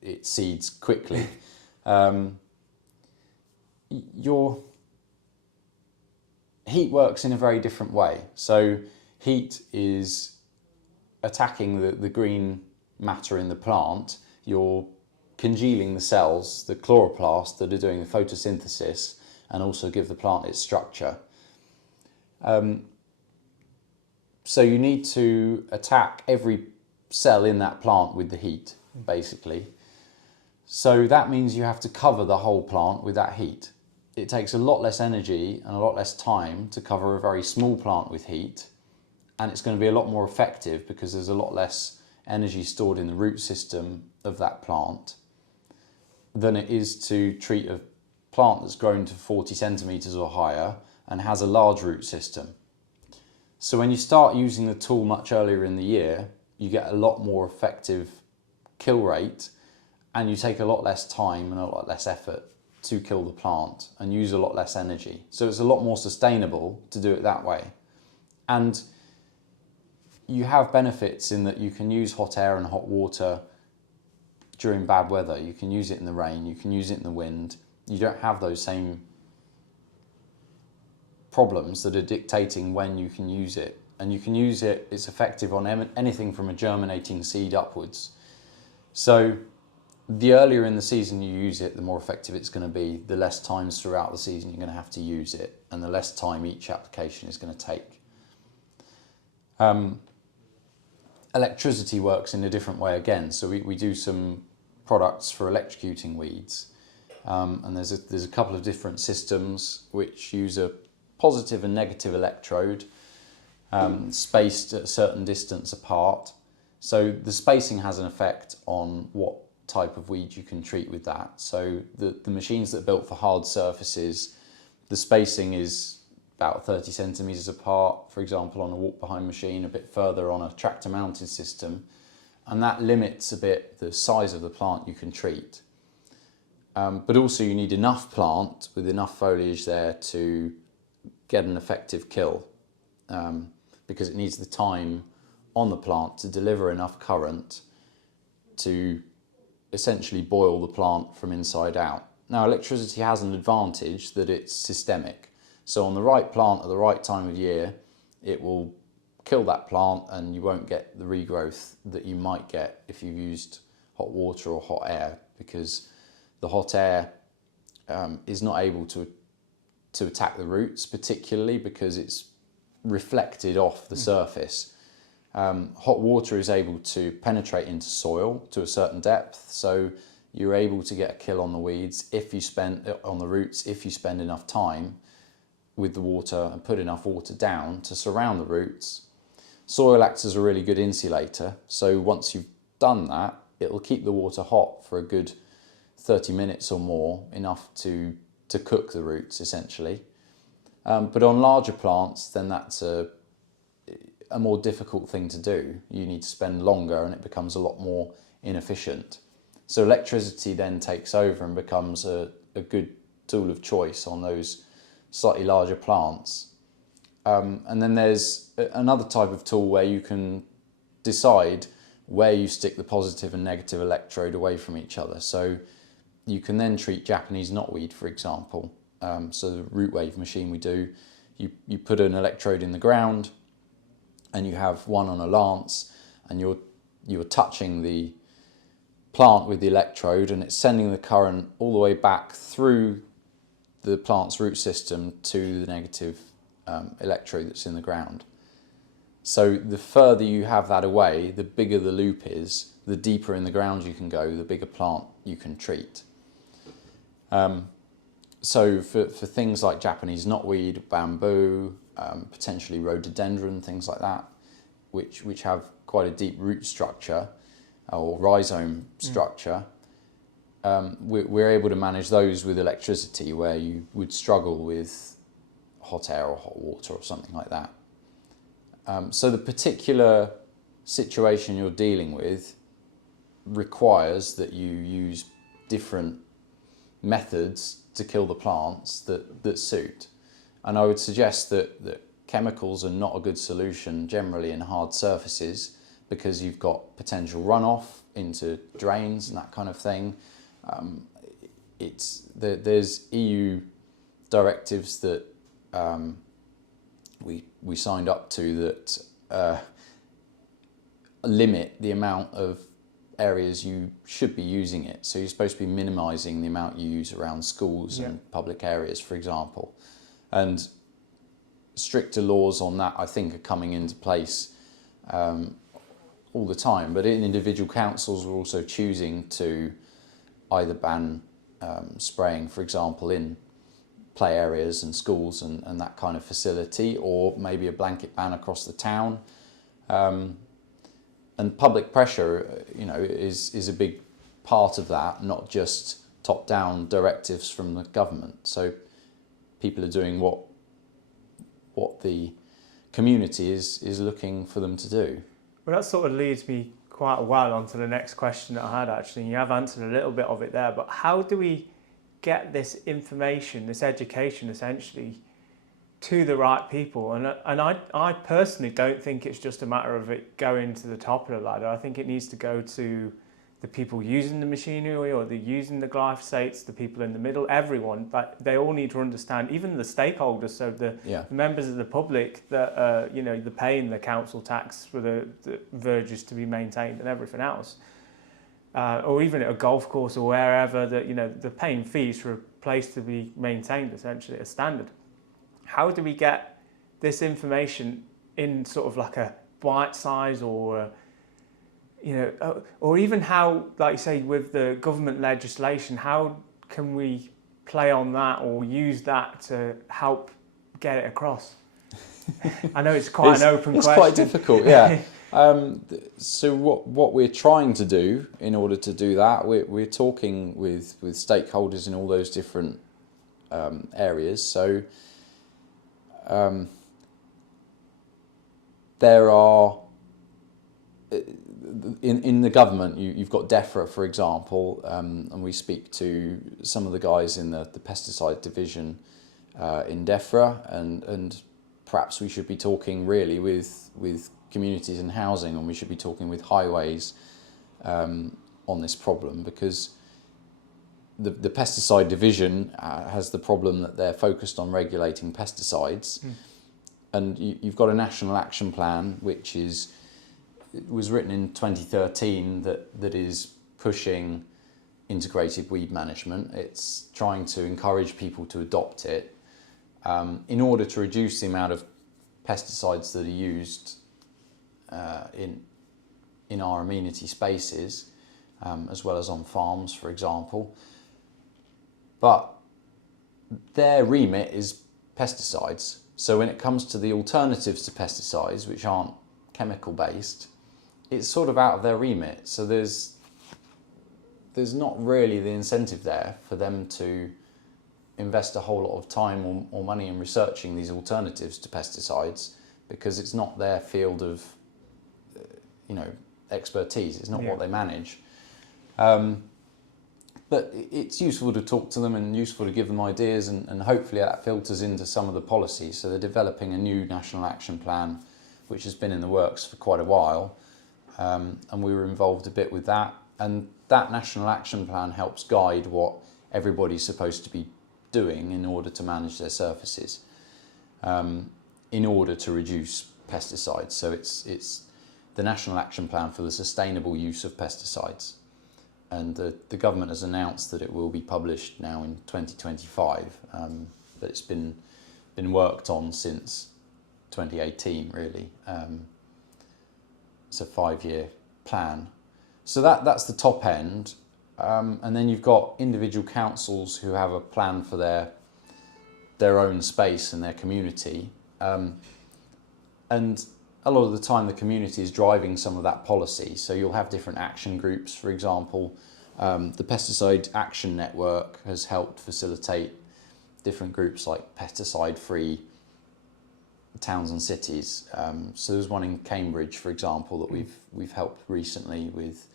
it seeds quickly. Your heat works in a very different way. So heat is attacking the green matter in the plant. You're congealing the cells, the chloroplasts that are doing the photosynthesis and also give the plant its structure. So you need to attack every cell in that plant with the heat, basically. So that means you have to cover the whole plant with that heat. It takes a lot less energy and a lot less time to cover a very small plant with heat, and it's going to be a lot more effective because there's a lot less energy stored in the root system of that plant than it is to treat a plant that's grown to 40 centimetres or higher and has a large root system. So when you start using the tool much earlier in the year, you get a lot more effective kill rate, and you take a lot less time and a lot less effort to kill the plant and use a lot less energy. So it's a lot more sustainable to do it that way. And you have benefits in that you can use hot air and hot water during bad weather. You can use it in the rain, you can use it in the wind. You don't have those same problems that are dictating when you can use it. And you can use it, it's effective on anything from a germinating seed upwards. So the earlier in the season you use it, the more effective it's going to be. The less times throughout the season you're going to have to use it, and the less time each application is going to take. Electricity works in a different way again. So we do some products for electrocuting weeds, and there's a couple of different systems which use a positive and negative electrode spaced at a certain distance apart. So the spacing has an effect on what type of weed you can treat with that. So the machines that are built for hard surfaces, the spacing is about 30 centimetres apart, for example, on a walk-behind machine, a bit further on a tractor-mounted system, and that limits a bit the size of the plant you can treat. But also you need enough plant with enough foliage there to get an effective kill, because it needs the time on the plant to deliver enough current to essentially boil the plant from inside out. Now, electricity has an advantage that it's systemic. So on the right plant at the right time of year, it will kill that plant and you won't get the regrowth that you might get if you've used hot water or hot air, because the hot air is not able to attack the roots, particularly because it's reflected off the surface. Hot water is able to penetrate into soil to a certain depth, so you're able to get a kill on the weeds if you spend on the roots if you spend enough time with the water and put enough water down to surround the roots. Soil acts as a really good insulator, so once you've done that, it'll keep the water hot for a good 30 minutes or more, enough to cook the roots essentially. But on larger plants, then that's a more difficult thing to do. You need to spend longer and it becomes a lot more inefficient. So electricity then takes over and becomes a good tool of choice on those slightly larger plants. And then there's another type of tool where you can decide where you stick the positive and negative electrode away from each other. So you can then treat Japanese knotweed, for example. So the root wave machine we do, you put an electrode in the ground and you have one on a lance, and you're touching the plant with the electrode, and it's sending the current all the way back through the plant's root system to the negative electrode that's in the ground. So the further you have that away, the bigger the loop is, the deeper in the ground you can go, the bigger plant you can treat. So for things like Japanese knotweed, bamboo, potentially rhododendron, things like that, which have quite a deep root structure or rhizome structure, we're able to manage those with electricity, where you would struggle with hot air or hot water or something like that. So the particular situation you're dealing with requires that you use different methods to kill the plants that suit. And I would suggest that chemicals are not a good solution generally in hard surfaces, because you've got potential runoff into drains and that kind of thing. There's EU directives that we signed up to that limit the amount of areas you should be using it. So you're supposed to be minimising the amount you use around schools and public areas, for example. And stricter laws on that, I think, are coming into place all the time. But individual councils are also choosing to either ban spraying, for example, in play areas and schools and that kind of facility, or maybe a blanket ban across the town. And public pressure, is a big part of that, not just top-down directives from the government. So people are doing what the community is looking for them to do. Well, that sort of leads me quite well onto the next question that I had, actually. You have answered a little bit of it there, but how do we get this information, this education, essentially, to the right people? And I personally don't think it's just a matter of it going to the top of the ladder. I think it needs to go to the people using the machinery, or the using the glyphosates, the people in the middle, everyone. But they all need to understand, even the stakeholders, so the members of the public that they're paying the council tax for the verges to be maintained and everything else, or even at a golf course or wherever, that they're paying fees for a place to be maintained, essentially, a standard. How do we get this information in sort of like a bite size, or or even how, like you say, with the government legislation, how can we play on that or use that to help get it across? I know it's quite an open question. It's quite difficult, yeah. So what we're trying to do in order to do that, we're talking with stakeholders in all those different areas. So there are, in the government, you've got DEFRA, for example, and we speak to some of the guys in the pesticide division in DEFRA, and perhaps we should be talking really with communities and housing, and we should be talking with highways, on this problem, because the pesticide division has the problem that they're focused on regulating pesticides, and you've got a national action plan which was written in 2013 that is pushing integrated weed management. It's trying to encourage people to adopt it in order to reduce the amount of pesticides that are used in our amenity spaces, as well as on farms, for example. But their remit is pesticides. So when it comes to the alternatives to pesticides, which aren't chemical based, it's sort of out of their remit. So there's not really the incentive there for them to invest a whole lot of time or money in researching these alternatives to pesticides, because it's not their field of expertise. It's not what they manage. But it's useful to talk to them and useful to give them ideas, and hopefully that filters into some of the policies. So they're developing a new national action plan which has been in the works for quite a while, and we were involved a bit with that. And that national action plan helps guide what everybody's supposed to be doing in order to manage their surfaces, in order to reduce pesticides. So it's the National Action Plan for the Sustainable Use of Pesticides. And the government has announced that it will be published now in 2025, but it's been worked on since 2018, really. It's a 5-year plan. So that's the top end. And then you've got individual councils who have a plan for their own space and their community. And a lot of the time the community is driving some of that policy. So you'll have different action groups, for example. The Pesticide Action Network has helped facilitate different groups like pesticide-free towns and cities. So there's one in Cambridge, for example, that we've helped recently with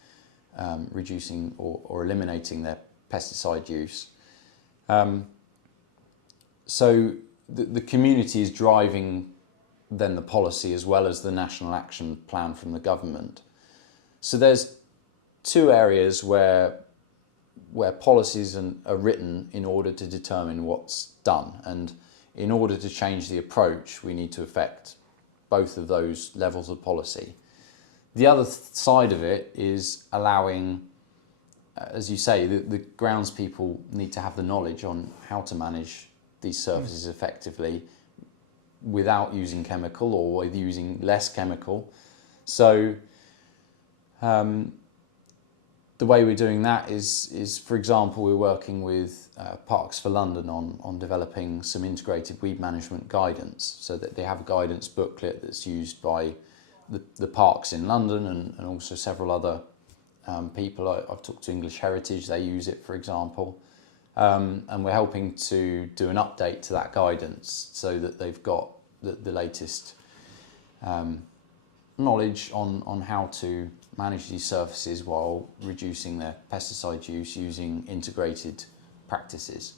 reducing or eliminating their pesticide use. So the community is driving then the policy as well as the national action plan from the government. So there's two areas where policies are written in order to determine what's done, and in order to change the approach we need to affect both of those levels of policy. The other side of it is allowing, as you say, the grounds people need to have the knowledge on how to manage these surfaces effectively without using chemical or with using less chemical. So the way we're doing that is, for example, we're working with Parks for London on developing some integrated weed management guidance, so that they have a guidance booklet that's used by the parks in London and also several other people. I've talked to English Heritage, they use it, for example. And we're helping to do an update to that guidance so that they've got the latest knowledge on how to manage these surfaces while reducing their pesticide use using integrated practices.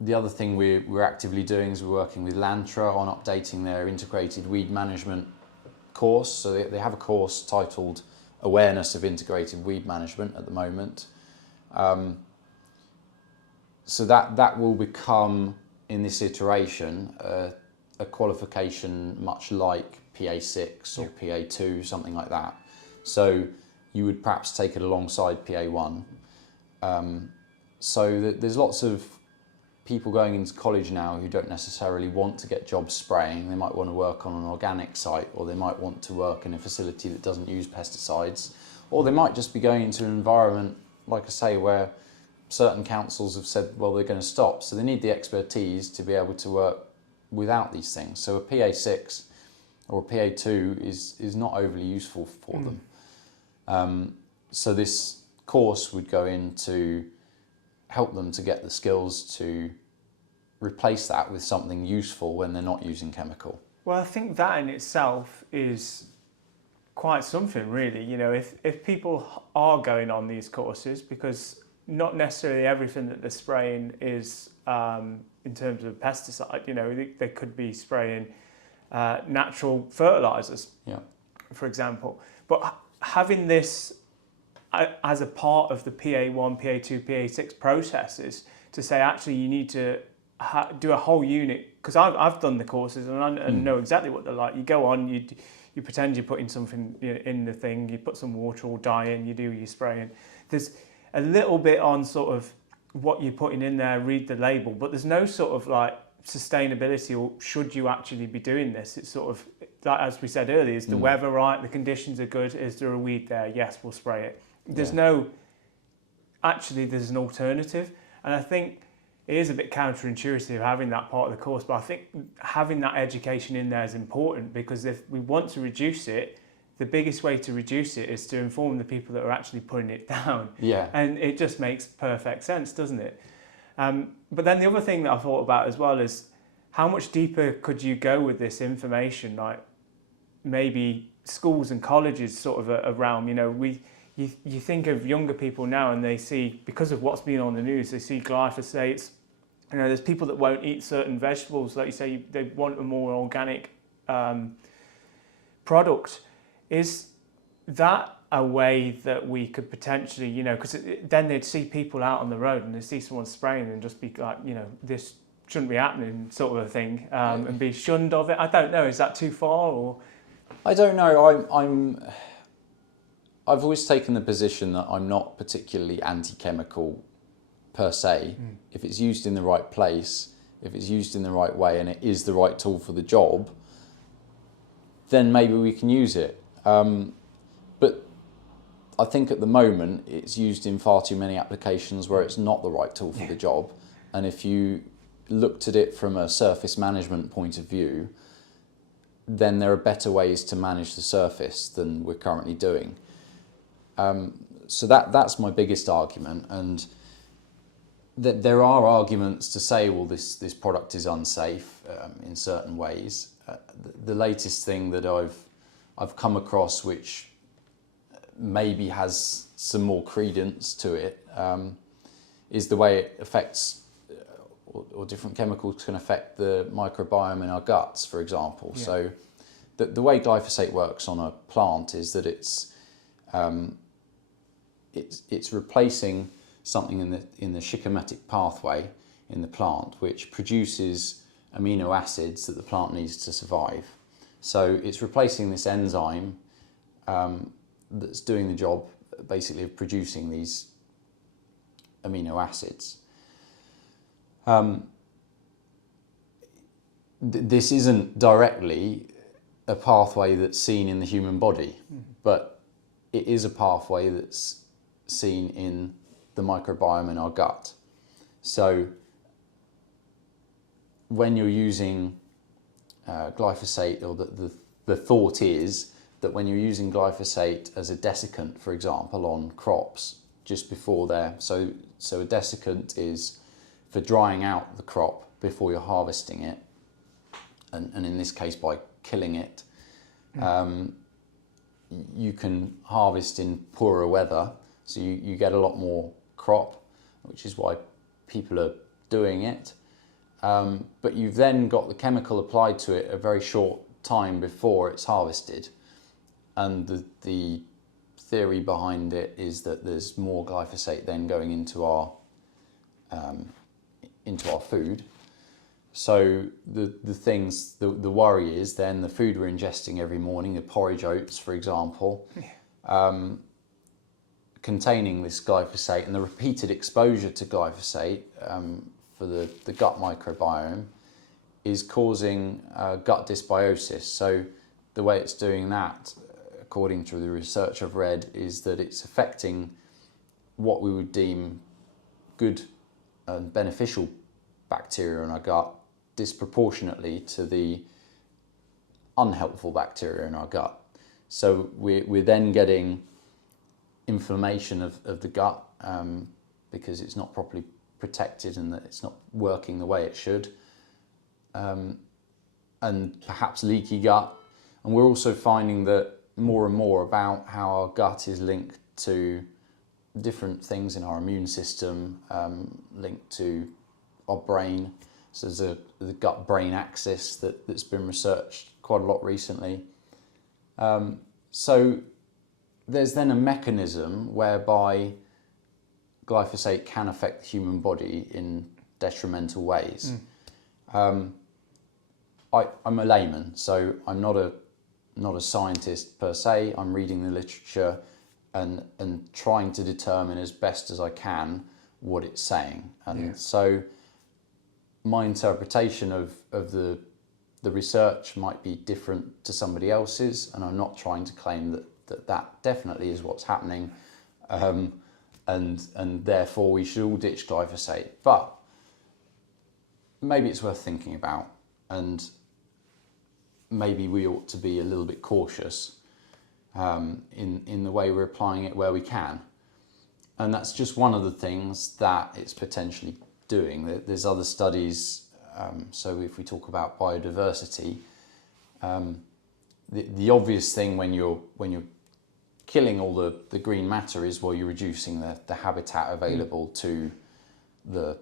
The other thing we're actively doing is we're working with Lantra on updating their integrated weed management course. So they have a course titled Awareness of Integrated Weed Management at the moment. So that will become, in this iteration, a qualification much like PA6 or PA2, something like that. So you would perhaps take it alongside PA1. So there's lots of people going into college now who don't necessarily want to get jobs spraying. They might want to work on an organic site, or they might want to work in a facility that doesn't use pesticides, or they might just be going into an environment, like I say, where certain councils have said, well, they're going to stop. So they need the expertise to be able to work without these things. So a PA6 or a PA2 is not overly useful for them. So this course would go in to help them to get the skills to replace that with something useful when they're not using chemical. Well, I think that in itself is quite something, really. You know, if people are going on these courses, because not necessarily everything that they're spraying is in terms of pesticide. You know, they could be spraying natural fertilizers, for example. But having this as a part of the PA1, PA2, PA6 processes to say, actually, you need to do a whole unit, because I've done the courses and I know exactly what they're like. You go on, you pretend you're putting something in the thing, you put some water or dye in, you do your spraying. There's a little bit on sort of what you're putting in there, read the label, but there's no sort of like sustainability or should you actually be doing this. It's sort of, like as we said earlier, is the weather right, the conditions are good, is there a weed there? Yes, we'll spray it. There's there's an alternative, and I think it is a bit counterintuitive having that part of the course, but I think having that education in there is important, because if we want to reduce it, the biggest way to reduce it is to inform the people that are actually putting it down. Yeah. And it just makes perfect sense, doesn't it? But then the other thing that I thought about as well is how much deeper could you go with this information? Like maybe schools and colleges sort of a realm, you think of younger people now and they see, because of what's been on the news, they see glyphosates. There's people that won't eat certain vegetables, like you say, they want a more organic product. Is that a way that we could potentially, because then they'd see people out on the road and they see someone spraying and just be like, this shouldn't be happening, sort of a thing, and be shunned of it. I don't know. Is that too far, or? I don't know. I've always taken the position that I'm not particularly anti-chemical per se. If it's used in the right place, if it's used in the right way, and it is the right tool for the job, then maybe we can use it. But I think at the moment it's used in far too many applications where it's not the right tool for the job. And if you looked at it from a surface management point of view, then there are better ways to manage the surface than we're currently doing. So that's my biggest argument, and that there are arguments to say, well, this product is unsafe in certain ways. The latest thing that I've come across, which maybe has some more credence to it, is the way it affects, or different chemicals can affect the microbiome in our guts, for example. Yeah. So the way glyphosate works on a plant is that it's replacing something in the shikamatic pathway in the plant, which produces amino acids that the plant needs to survive. So it's replacing this enzyme that's doing the job basically of producing these amino acids. This isn't directly a pathway that's seen in the human body, but it is a pathway that's seen in the microbiome in our gut. So when you're using glyphosate, or the thought is that when you're using glyphosate as a desiccant, for example, on crops just before so a desiccant is for drying out the crop before you're harvesting it, and in this case by killing it. You can harvest in poorer weather, so you get a lot more crop, which is why people are doing it. But you've then got the chemical applied to it a very short time before it's harvested. And the theory behind it is that there's more glyphosate then going into our food. So the worry is then the food we're ingesting every morning, the porridge oats, for example, containing this glyphosate, and the repeated exposure to glyphosate for the gut microbiome is causing gut dysbiosis. So the way it's doing that, according to the research I've read, is that it's affecting what we would deem good and beneficial bacteria in our gut disproportionately to the unhelpful bacteria in our gut. So we're then getting inflammation of the gut because it's not properly protected and that it's not working the way it should, and perhaps leaky gut. And we're also finding that more and more about how our gut is linked to different things in our immune system, linked to our brain. So there's the gut-brain axis that's been researched quite a lot recently. So there's then a mechanism whereby glyphosate can affect the human body in detrimental ways. I'm a layman, so I'm not a scientist per se. I'm reading the literature and trying to determine as best as I can what it's saying. And so my interpretation of the research might be different to somebody else's, and I'm not trying to claim that definitely is what's happening, and therefore we should all ditch glyphosate. But maybe it's worth thinking about, and maybe we ought to be a little bit cautious in the way we're applying it where we can. And that's just one of the things that it's potentially doing. There's other studies, so if we talk about biodiversity, the obvious thing when you're killing all the green matter is, well, you're reducing the habitat available to the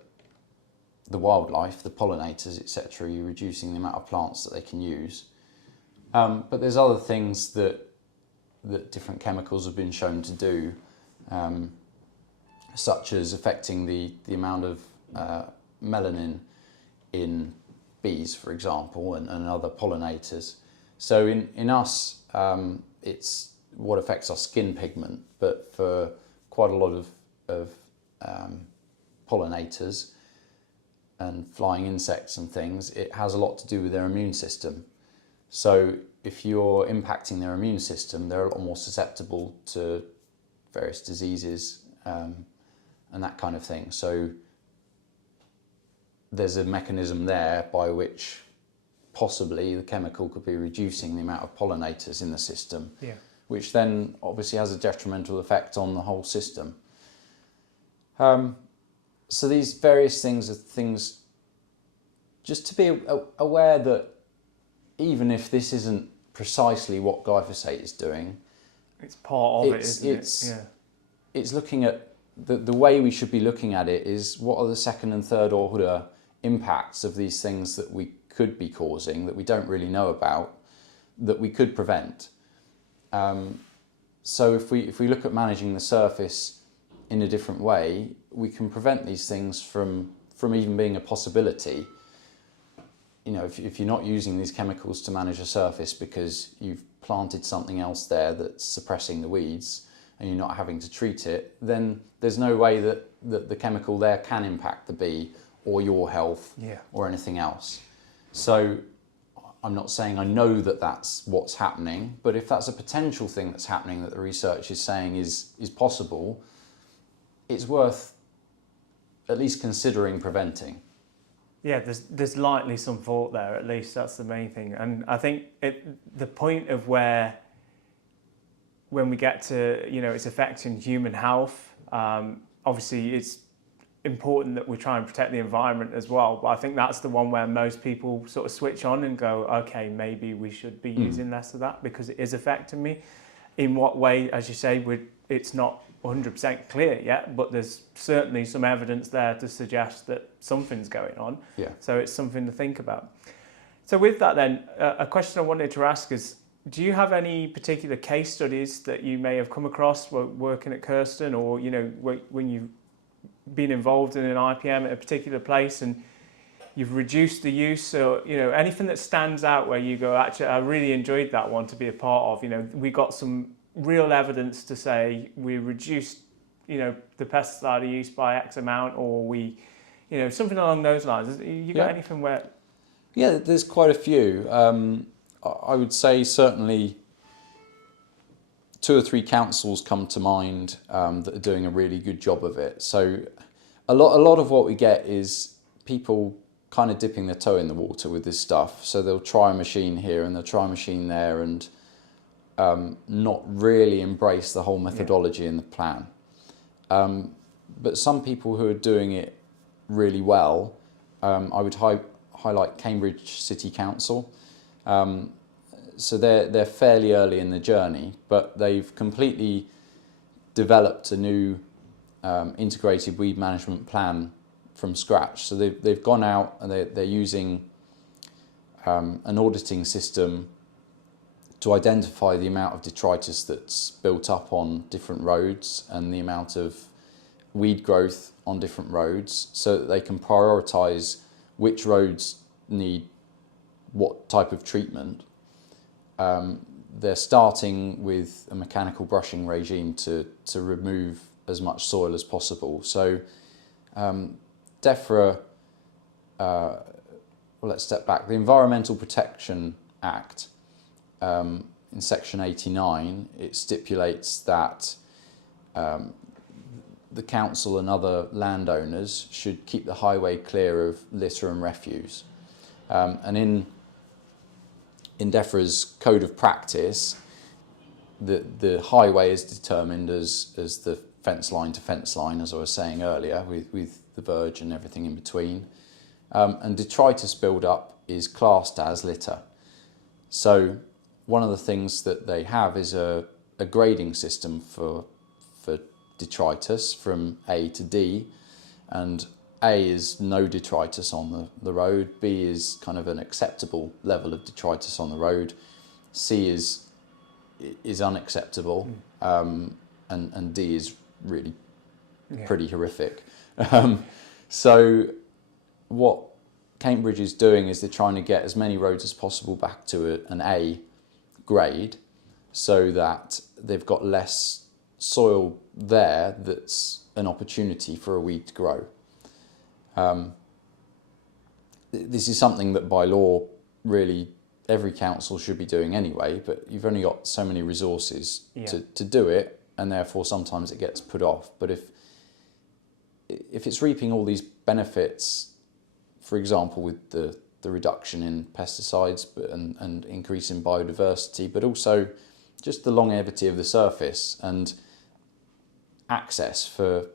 wildlife, the pollinators, etc. You're reducing the amount of plants that they can use. But there's other things that different chemicals have been shown to do, such as affecting the amount of melanin in bees, for example, and other pollinators. So in us, it's what affects our skin pigment, but for quite a lot of pollinators and flying insects and things, it has a lot to do with their immune system. So if you're impacting their immune system, they're a lot more susceptible to various diseases and that kind of thing. So there's a mechanism there by which possibly the chemical could be reducing the amount of pollinators in the system, which then obviously has a detrimental effect on the whole system. So these various things are things just to be aware that even if this isn't precisely what glyphosate is doing, it's part of it, isn't it? It's looking at the way we should be looking at it is, what are the second and third order impacts of these things that we could be causing, that we don't really know about, that we could prevent. So if we look at managing the surface in a different way, we can prevent these things from even being a possibility. You know, if you're not using these chemicals to manage a surface because you've planted something else there that's suppressing the weeds and you're not having to treat it, then there's no way that the chemical there can impact the bee or your health or anything else. So I'm not saying I know that that's what's happening, but if that's a potential thing that's happening that the research is saying is possible, it's worth at least considering preventing. Yeah, there's likely some fault there, at least. That's the main thing. And I think the point of when we get to, it's affecting human health, obviously it's important that we try and protect the environment as well. But I think that's the one where most people sort of switch on and go, okay, maybe we should be using less of that because it is affecting me. In what way, as you say, it's not 100% clear yet, but there's certainly some evidence there to suggest that something's going on. Yeah. So it's something to think about. So with that then, a question I wanted to ask is, do you have any particular case studies that you may have come across working at KErsten, or, when you've been involved in an IPM at a particular place and you've reduced the use, or, anything that stands out where you go, actually, I really enjoyed that one to be a part of. We got some real evidence to say we reduced, the pesticide use by X amount, or we, something along those lines. You got anything where? Yeah, there's quite a few. I would say certainly 2 or 3 councils come to mind that are doing a really good job of it. So a lot of what we get is people kind of dipping their toe in the water with this stuff. So they'll try a machine here and they'll try a machine there, and not really embrace the whole methodology and the plan. But some people who are doing it really well, I would highlight Cambridge City Council. So they're fairly early in the journey, but they've completely developed a new integrated weed management plan from scratch. So they've gone out and they're using an auditing system to identify the amount of detritus that's built up on different roads and the amount of weed growth on different roads, so that they can prioritise which roads need what type of treatment. They're starting with a mechanical brushing regime to remove as much soil as possible. So DEFRA, well, let's step back. The Environmental Protection Act, in section 89, it stipulates that the council and other landowners should keep the highway clear of litter and refuse. And in DEFRA's code of practice, the highway is determined as the fence line to fence line, as I was saying earlier, with the verge and everything in between. And detritus build-up is classed as litter. So one of the things that they have is a grading system for detritus from A to D, and A is no detritus on the road, B is kind of an acceptable level of detritus on the road, C is unacceptable, and D is really pretty horrific. So what Cambridge is doing is they're trying to get as many roads as possible back to an A grade, so that they've got less soil there that's an opportunity for a weed to grow. This is something that by law really every council should be doing anyway, but you've only got so many resources to do it, and therefore sometimes it gets put off. But if it's reaping all these benefits, for example with the reduction in pesticides and increase in biodiversity, but also just the longevity of the surface and access for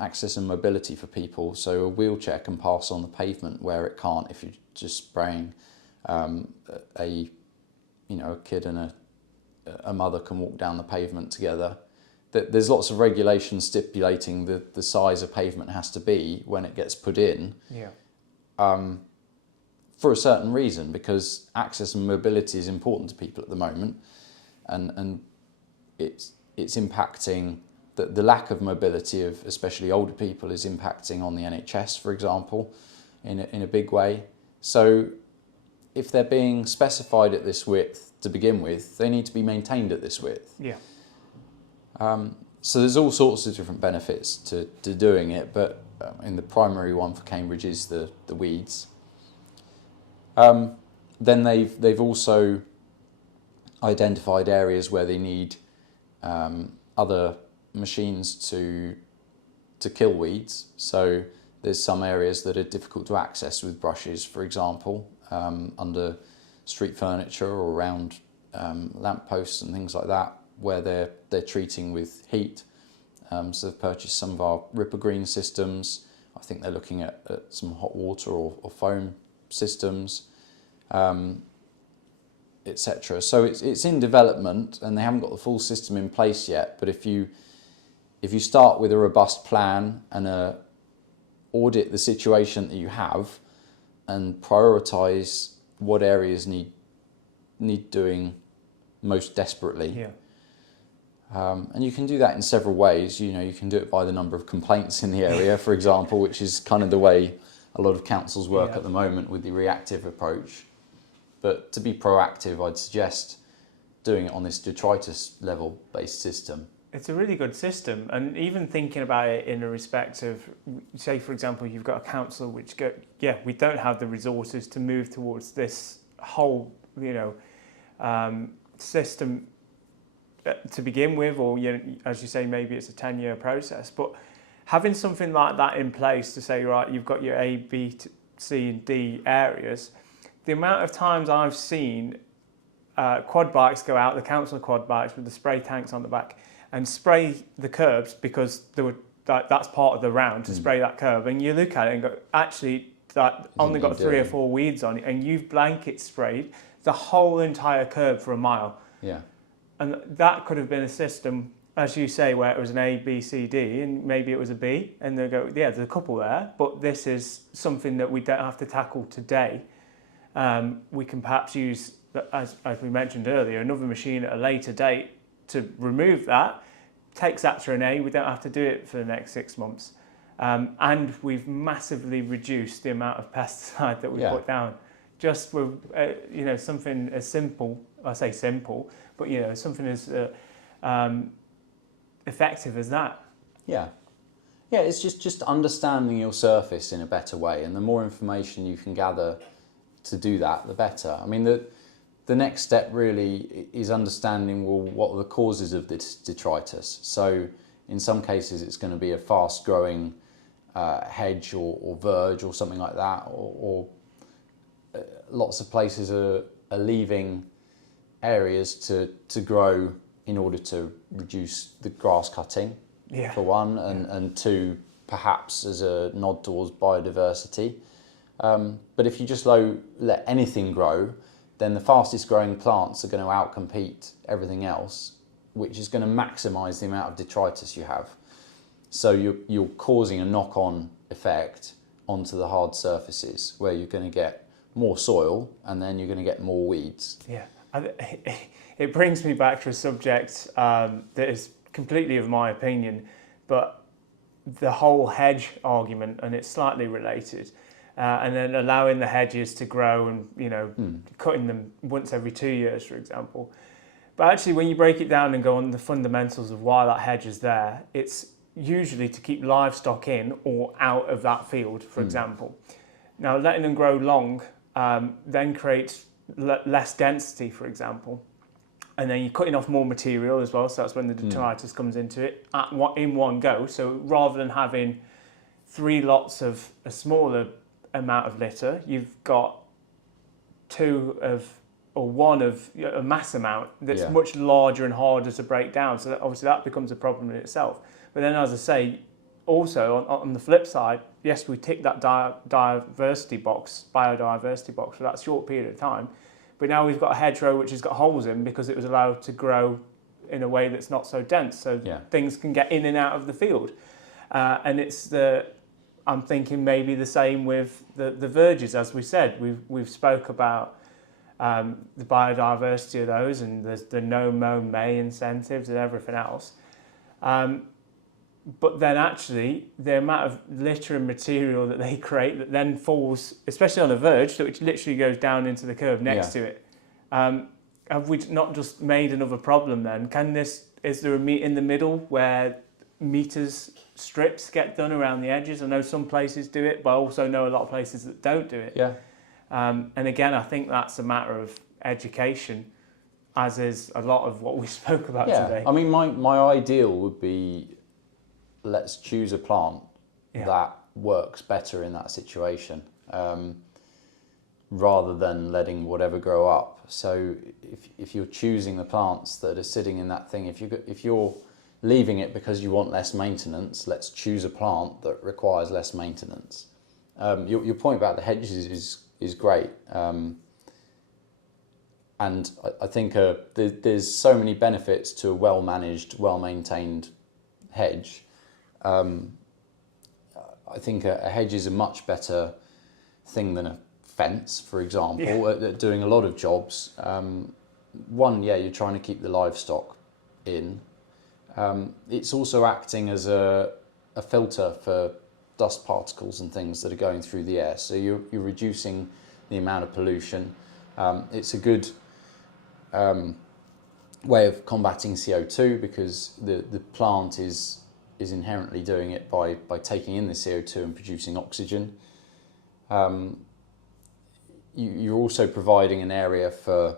access and mobility for people, so a wheelchair can pass on the pavement where it can't if you're just spraying. A kid and a mother can walk down the pavement together. There's lots of regulations stipulating the size a pavement has to be when it gets put in. For a certain reason, because access and mobility is important to people at the moment, and it's impacting. The lack of mobility of especially older people is impacting on the NHS, for example, in a big way. So if they're being specified at this width to begin with, they need to be maintained at this width. So there's all sorts of different benefits to doing it, but in the primary one for Cambridge is the weeds. Then they've also identified areas where they need other machines to kill weeds. So there's some areas that are difficult to access with brushes, for example, under street furniture or around lampposts and things like that, where they're treating with heat. So they've purchased some of our Ripper Green systems. I think they're looking at some hot water or foam systems, etc. So it's in development, and they haven't got the full system in place yet. But if you start with a robust plan and audit the situation that you have and prioritise what areas need doing most desperately. And you can do that in several ways. You can do it by the number of complaints in the area, for example, which is kind of the way a lot of councils work at the moment with the reactive approach. But to be proactive, I'd suggest doing it on this detritus level based system. It's a really good system, and even thinking about it in a respect of, say for example, you've got a council which we don't have the resources to move towards this whole system to begin with, or as you say, maybe it's a 10-year process, but having something like that in place to say, right, you've got your A, B, C and D areas. The amount of times I've seen quad bikes go out, the council quad bikes with the spray tanks on the back, and spray the curbs because that's part of the round to spray that curb, and you look at it and go, actually that only got 3 or 4 weeds on it, and you've blanket sprayed the whole entire curb for a mile. And that could have been a system, as you say, where it was an A, B, C, D, and maybe it was a B, and they go, there's a couple there, but this is something that we don't have to tackle today. We can perhaps use as we mentioned earlier, another machine at a later date to remove that takes Atrin A. We don't have to do it for the next 6 months. And we've massively reduced the amount of pesticide that we put down. Just with, something as simple, I say simple, but, something as effective as that. Yeah. Yeah, it's just understanding your surface in a better way, and the more information you can gather to do that, the better. I mean, the next step really is understanding, well, what are the causes of this detritus. So in some cases it's going to be a fast growing hedge or verge or something like that, or lots of places are leaving areas to grow in order to reduce the grass cutting, for one, and two, perhaps as a nod towards biodiversity. But if you just let anything grow, then the fastest growing plants are going to outcompete everything else, which is going to maximise the amount of detritus you have. So you're causing a knock-on effect onto the hard surfaces, where you're going to get more soil and then you're going to get more weeds. Yeah, it brings me back to a subject that is completely of my opinion, but the whole hedge argument, and it's slightly related. And then allowing the hedges to grow and, cutting them once every 2 years, for example. But actually, when you break it down and go on the fundamentals of why that hedge is there, it's usually to keep livestock in or out of that field, for example. Now, letting them grow long then creates less density, for example. And then you're cutting off more material as well, so that's when the detritus comes into it in one go. So rather than having 3 lots of a smaller amount of litter, you've got 2 of or 1 of a mass amount that's much larger and harder to break down. So obviously that becomes a problem in itself. But then, as I say, also on the flip side, yes, we tick that biodiversity box for that short period of time, but now we've got a hedgerow which has got holes in because it was allowed to grow in a way that's not so dense, so things can get in and out of the field. And I'm thinking maybe the same with the verges, as we said. We've spoke about the biodiversity of those, and there's the no mow May incentives and everything else. But then actually the amount of litter and material that they create that then falls, especially on a verge, which literally goes down into the curb next to it. Have we not just made another problem then? Is there a meet in the middle where strips get done around the edges? I know some places do it, but I also know a lot of places that don't do it. Yeah. And again, I think that's a matter of education, as is a lot of what we spoke about today. I mean, my ideal would be, let's choose a plant that works better in that situation, rather than letting whatever grow up. So if you're choosing the plants that are sitting in that thing, if you're leaving it because you want less maintenance, let's choose a plant that requires less maintenance. Your point about the hedges is great. And I think there's so many benefits to a well-managed, well-maintained hedge. I think a hedge is a much better thing than a fence, for example, at doing a lot of jobs. One, you're trying to keep the livestock in. It's also acting as a filter for dust particles and things that are going through the air. So you're reducing the amount of pollution. It's a good way of combating CO2, because the plant is inherently doing it by taking in the CO2 and producing oxygen. You're also providing an area for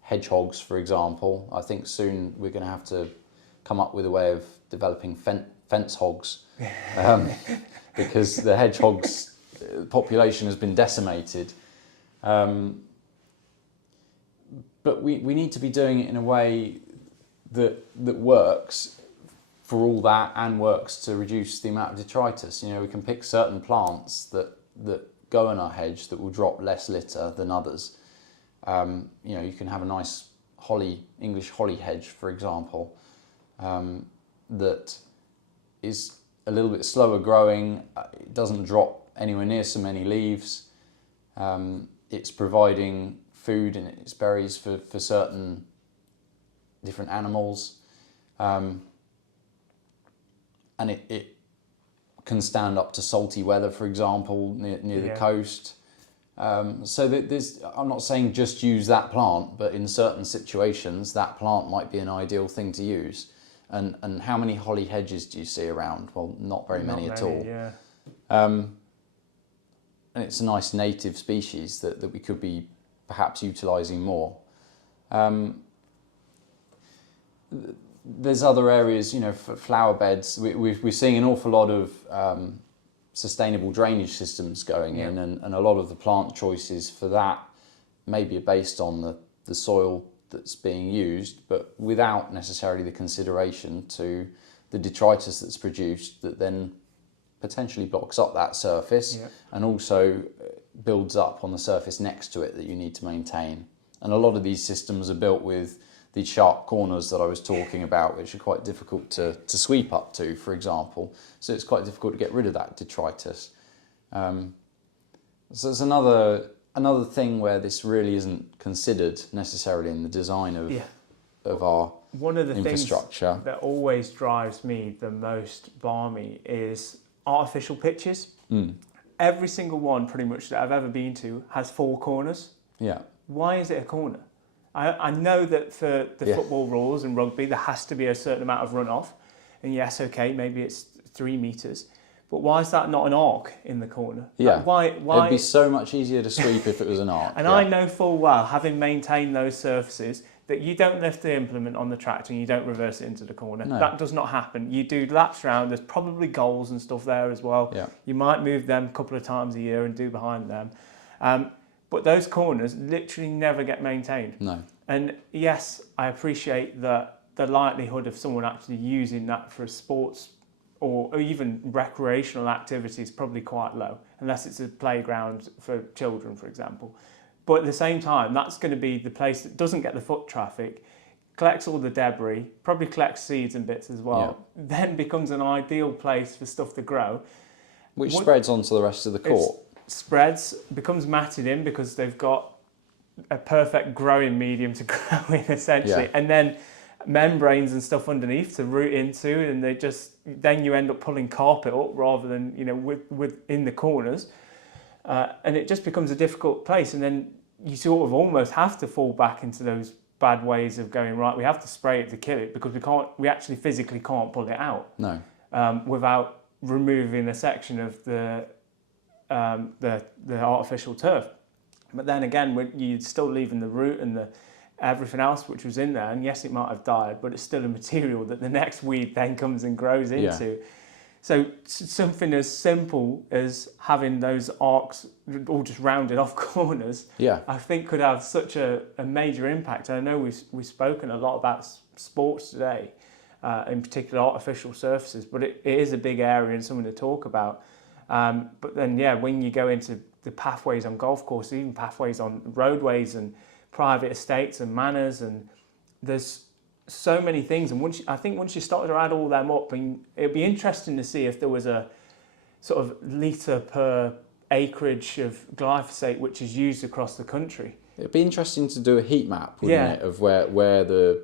hedgehogs, for example. I think soon we're going to have to come up with a way of developing fence hogs, because the hedgehogs population has been decimated. But we need to be doing it in a way that works for all that, and works to reduce the amount of detritus. We can pick certain plants that go in our hedge that will drop less litter than others. You can have a nice English holly hedge, for example, that is a little bit slower growing. It doesn't drop anywhere near so many leaves. It's providing food in its berries for certain different animals, and it can stand up to salty weather, for example, near the coast. So I'm not saying just use that plant, but in certain situations, that plant might be an ideal thing to use. And how many holly hedges do you see around? Well, not very many at all. Yeah. And it's a nice native species that we could be perhaps utilising more. There's other areas, for flower beds. We're seeing an awful lot of sustainable drainage systems going in, and a lot of the plant choices for that maybe are based on the soil that's being used, but without necessarily the consideration to the detritus that's produced that then potentially blocks up that surface and also builds up on the surface next to it that you need to maintain. And a lot of these systems are built with these sharp corners that I was talking about, which are quite difficult to sweep up to, for example. So it's quite difficult to get rid of that detritus. So it's another thing where this really isn't considered necessarily in the design of our One of the infrastructure. things that always drives me the most balmy is artificial pitches. Every single one pretty much that I've ever been to has 4 corners. Yeah. Why is it a corner? I know that for the football rules and rugby there has to be a certain amount of runoff, and yes, okay, maybe it's 3 metres, but why is that not an arc in the corner? Yeah. Why? It'd be so much easier to sweep if it was an arc. And I know full well, having maintained those surfaces, that you don't lift the implement on the tractor and you don't reverse it into the corner. No. That does not happen. You do laps round, there's probably goals and stuff there as well. Yeah. You might move them a couple of times a year and do behind them. But those corners literally never get maintained. No. And yes, I appreciate that the likelihood of someone actually using that for sports or even recreational activity is probably quite low, unless it's a playground for children, for example. But at the same time, that's going to be the place that doesn't get the foot traffic, collects all the debris, probably collects seeds and bits as well, then becomes an ideal place for stuff to grow. Which spreads onto the rest of the court. Spreads, becomes matted in because they've got a perfect growing medium to grow in, essentially. And then membranes and stuff underneath to root into, and then you end up pulling carpet up rather than, in the corners. And it just becomes a difficult place, and then you sort of almost have to fall back into those bad ways of going, right, we have to spray it to kill it because we actually physically can't pull it out. No. Without removing a section of the artificial turf. But then again, you're still leaving the root and everything else which was in there, and yes, it might have died, but it's still a material that the next weed then comes and grows into. So something as simple as having those arcs all just rounded off corners, I think could have such a major impact. And I know we've spoken a lot about sports today, in particular artificial surfaces, but it is a big area and something to talk about. But then, when you go into the pathways on golf courses, even pathways on roadways and private estates and manors, and there's so many things. And once you start to add all them up, and it'd be interesting to see if there was a sort of litre per acreage of glyphosate which is used across the country. It'd be interesting to do a heat map, wouldn't it, of where the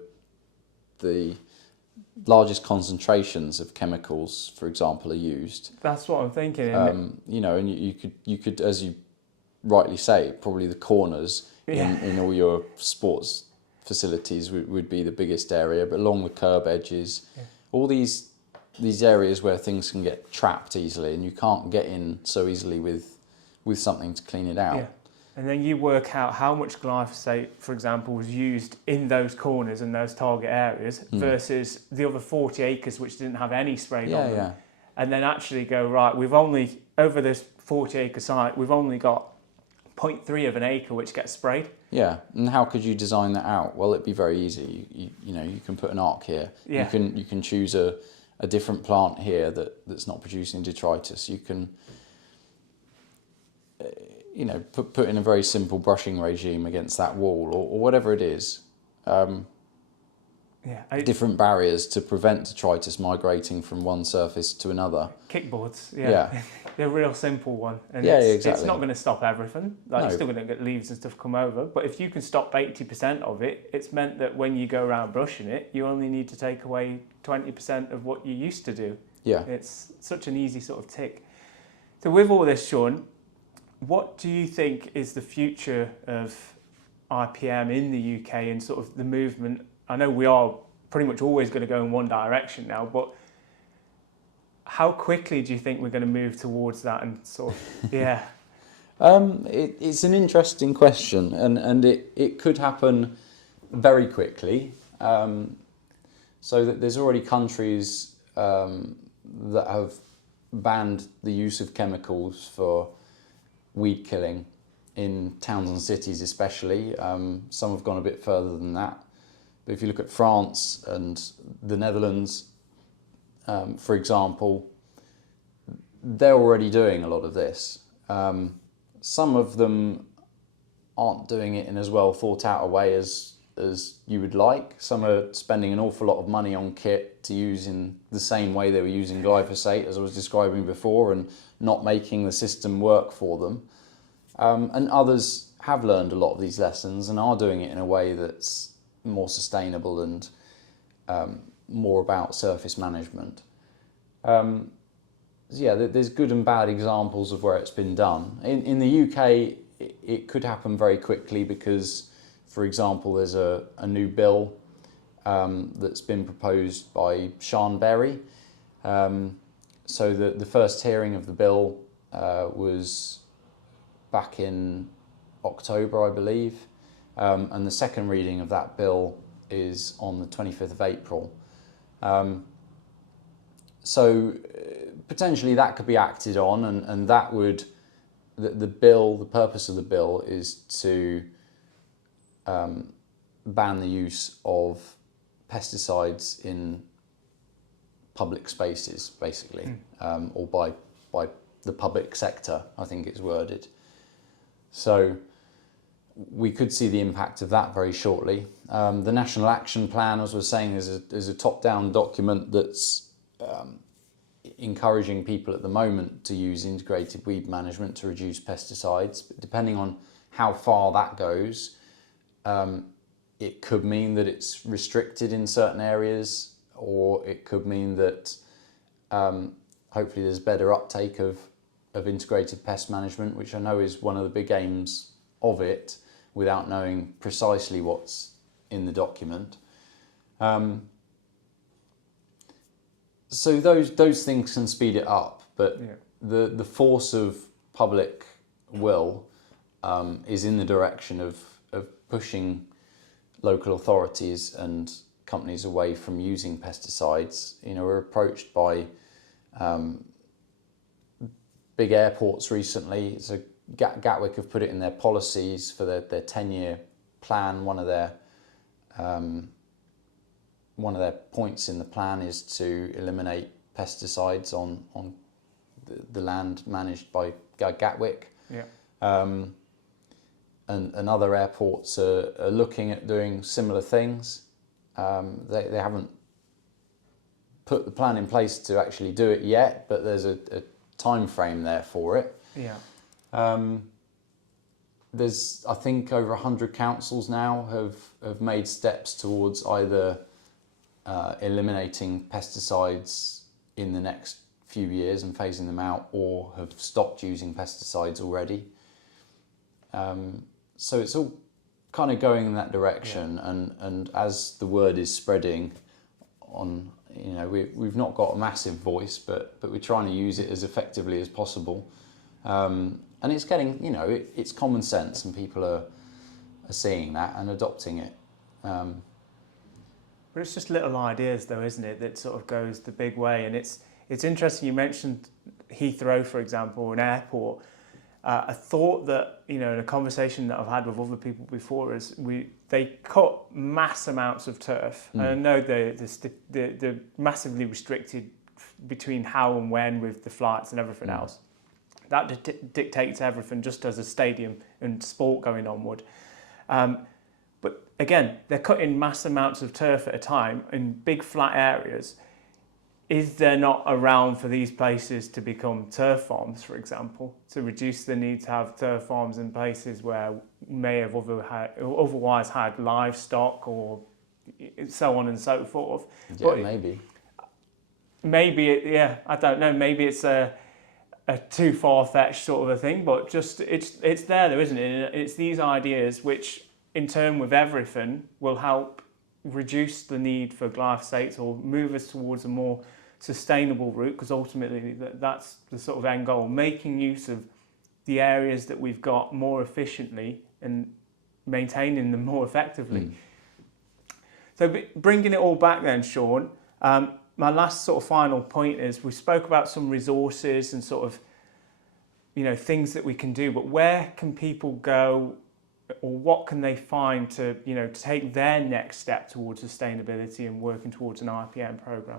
largest concentrations of chemicals, for example, are used. That's what I'm thinking. And you could, as you rightly say, probably the corners in all your sports facilities would be the biggest area, but along the curb edges, all these areas where things can get trapped easily, and you can't get in so easily with something to clean it out. And then you work out how much glyphosate, for example, was used in those corners and those target areas versus the other 40 acres which didn't have any sprayed on them. And then actually go, right, we've only, over this 40 acre site, we've only got 0.3 of an acre which gets sprayed. Yeah, and how could you design that out? Well, it'd be very easy. You can put an arc here. You can choose a different plant here that's not producing detritus. You can put in a very simple brushing regime against that wall or whatever it is. different barriers to prevent detritus migrating from one surface to another. Kickboards, Yeah. they're a real simple one. And Yeah, it's exactly. not going to stop everything. Like, No. you're still going to get leaves and stuff come over. But if you can stop 80% of it, it's meant that when you go around brushing it, you only need to take away 20% of what you used to do. Yeah. It's such an easy sort of tick. So with all this, Sean, what do you think is the future of IPM in the UK and sort of the movement? I know we are pretty much always going to go in one direction now, but how quickly do you think we're going to move towards that and sort of, yeah. It's an interesting question, and it could happen very quickly. So that there's already countries that have banned the use of chemicals for weed killing in towns and cities especially. Some have gone a bit further than that. But if you look at France and the Netherlands, for example, they're already doing a lot of this. Some of them aren't doing it in as well thought out a way as you would like. Some are spending an awful lot of money on kit to use in the same way they were using glyphosate, as I was describing before, and not making the system work for them. And others have learned a lot of these lessons and are doing it in a way that's more sustainable and more about surface management. There's good and bad examples of where it's been done. In the UK, it could happen very quickly because, for example, there's a new bill that's been proposed by Sean Berry. So the first hearing of the bill was back in October, I believe, and the second reading of that bill is on the 25th of April. So potentially that could be acted on, and that would, the purpose of the bill is to ban the use of pesticides in public spaces, basically, or by the public sector, I think it's worded. So we could see the impact of that very shortly. The National Action Plan, as I was saying, is a top-down document that's encouraging people at the moment to use integrated weed management to reduce pesticides. But depending on how far that goes, it could mean that it's restricted in certain areas, or it could mean that hopefully there's better uptake of integrated pest management, which I know is one of the big aims of it, without knowing precisely what's in the document. So those things can speed it up, but the force of public will is in the direction of pushing local authorities and companies away from using pesticides. We're approached by big airports recently. So Gatwick have put it in their policies for their 10-year plan. One of their points in the plan is to eliminate pesticides on the land managed by Gatwick. And other airports are looking at doing similar things. They haven't put the plan in place to actually do it yet, but there's a time frame there for it. There's, I think, over 100 councils now have made steps towards either eliminating pesticides in the next few years and phasing them out, or have stopped using pesticides already. So it's all kind of going in that direction, and as the word is spreading on, we've not got a massive voice, but we're trying to use it as effectively as possible. And it's getting, it's common sense, and people are seeing that and adopting it. But it's just little ideas, though, isn't it, that sort of goes the big way. And it's interesting you mentioned Heathrow, for example, an airport. I thought that, in a conversation that I've had with other people before, is they cut mass amounts of turf. And I know they're massively restricted between how and when with the flights and everything else. That dictates everything, just as a stadium and sport going on would. But again, they're cutting mass amounts of turf at a time in big flat areas. Is there not around for these places to become turf farms, for example, to reduce the need to have turf farms in places where may have otherwise had livestock or so on and so forth? Yeah, But maybe. I don't know. Maybe it's a too far-fetched sort of a thing, but just it's there, though, isn't it? And it's these ideas which, in turn with everything, will help reduce the need for glyphosate or move us towards a more sustainable route, because ultimately that's the sort of end goal, making use of the areas that we've got more efficiently and maintaining them more effectively. So bringing it all back then, Sean, my last sort of final point is we spoke about some resources and sort of, things that we can do, but where can people go or what can they find to, to take their next step towards sustainability and working towards an IPM program?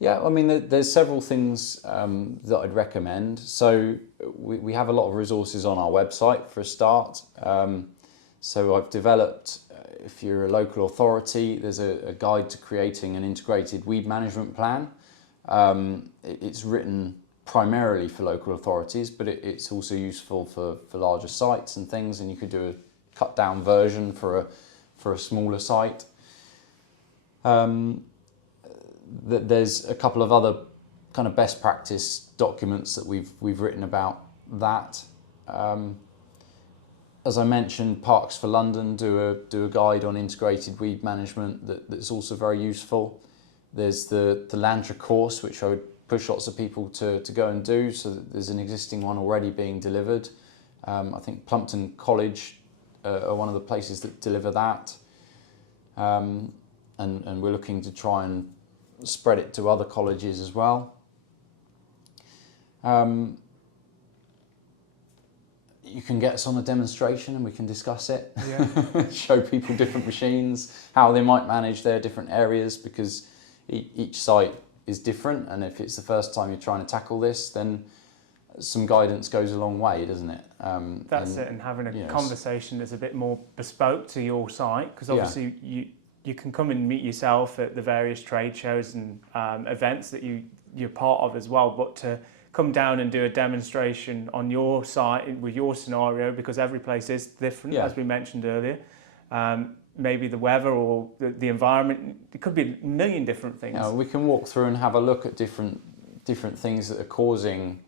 Yeah, I mean, there's several things that I'd recommend. So we have a lot of resources on our website for a start. So I've developed, if you're a local authority, there's a guide to creating an integrated weed management plan. It's written primarily for local authorities, but it's also useful for larger sites and things, and you could do a cut down version for a smaller site. There's a couple of other kind of best practice documents that we've written about that. As I mentioned, Parks for London do a guide on integrated weed management that's also very useful. There's the Landra course, which I would push lots of people to go and do, so that there's an existing one already being delivered. I think Plumpton College are one of the places that deliver that. And we're looking to try and spread it to other colleges as well. You can get us on a demonstration and we can discuss it. Yeah. Show people different machines, how they might manage their different areas, because each site is different, and if it's the first time you're trying to tackle this, then some guidance goes a long way, doesn't it? That's it, and having a conversation that's a bit more bespoke to your site, because obviously you can come and meet yourself at the various trade shows and events that you're part of as well, but to come down and do a demonstration on your site with your scenario, because every place is different, as we mentioned earlier. Maybe the weather or the environment, it could be a million different things. We can walk through and have a look at different things that are causing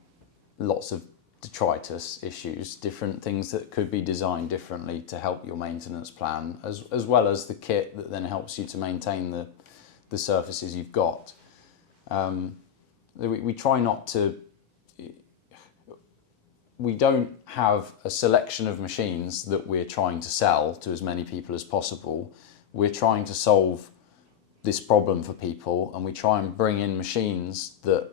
lots of detritus issues, different things that could be designed differently to help your maintenance plan, as well as the kit that then helps you to maintain the surfaces you've got. We try not to... We don't have a selection of machines that we're trying to sell to as many people as possible. We're trying to solve this problem for people, and we try and bring in machines that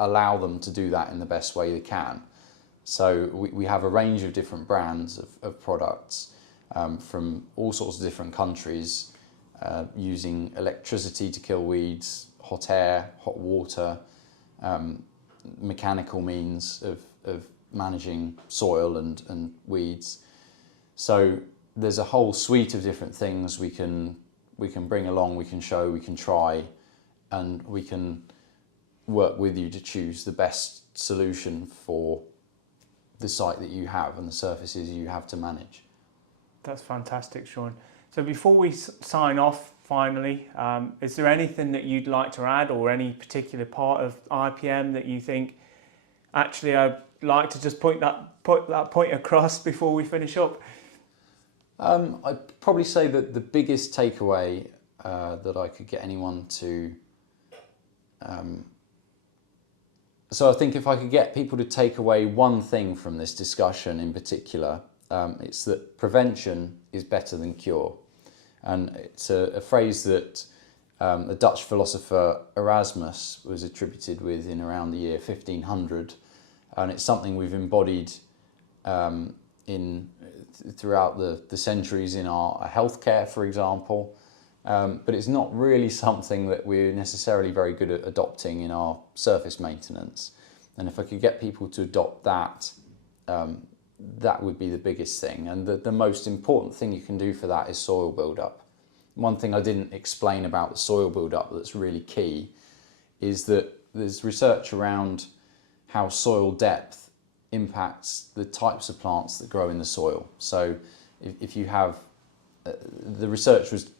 allow them to do that in the best way they can. So we have a range of different brands of products from all sorts of different countries, using electricity to kill weeds, hot air, hot water, mechanical means of managing soil and weeds. So there's a whole suite of different things we can bring along, we can show, we can try, and we can work with you to choose the best solution for the site that you have and the surfaces you have to manage. That's fantastic, Sean. So before we sign off finally, is there anything that you'd like to add, or any particular part of IPM that you think, actually I'd like to just put that point across before we finish up? I'd probably say that the biggest takeaway that I could get anyone to... So I think if I could get people to take away one thing from this discussion in particular, it's that prevention is better than cure. And it's a phrase that the Dutch philosopher Erasmus was attributed with in around the year 1500. And it's something we've embodied throughout the centuries in our healthcare, for example. But it's not really something that we're necessarily very good at adopting in our surface maintenance. And if I could get people to adopt that that would be the biggest thing. And the most important thing you can do for that is soil buildup. One thing I didn't explain about the soil buildup that's really key is that there's research around how soil depth impacts the types of plants that grow in the soil. So if you have, the research was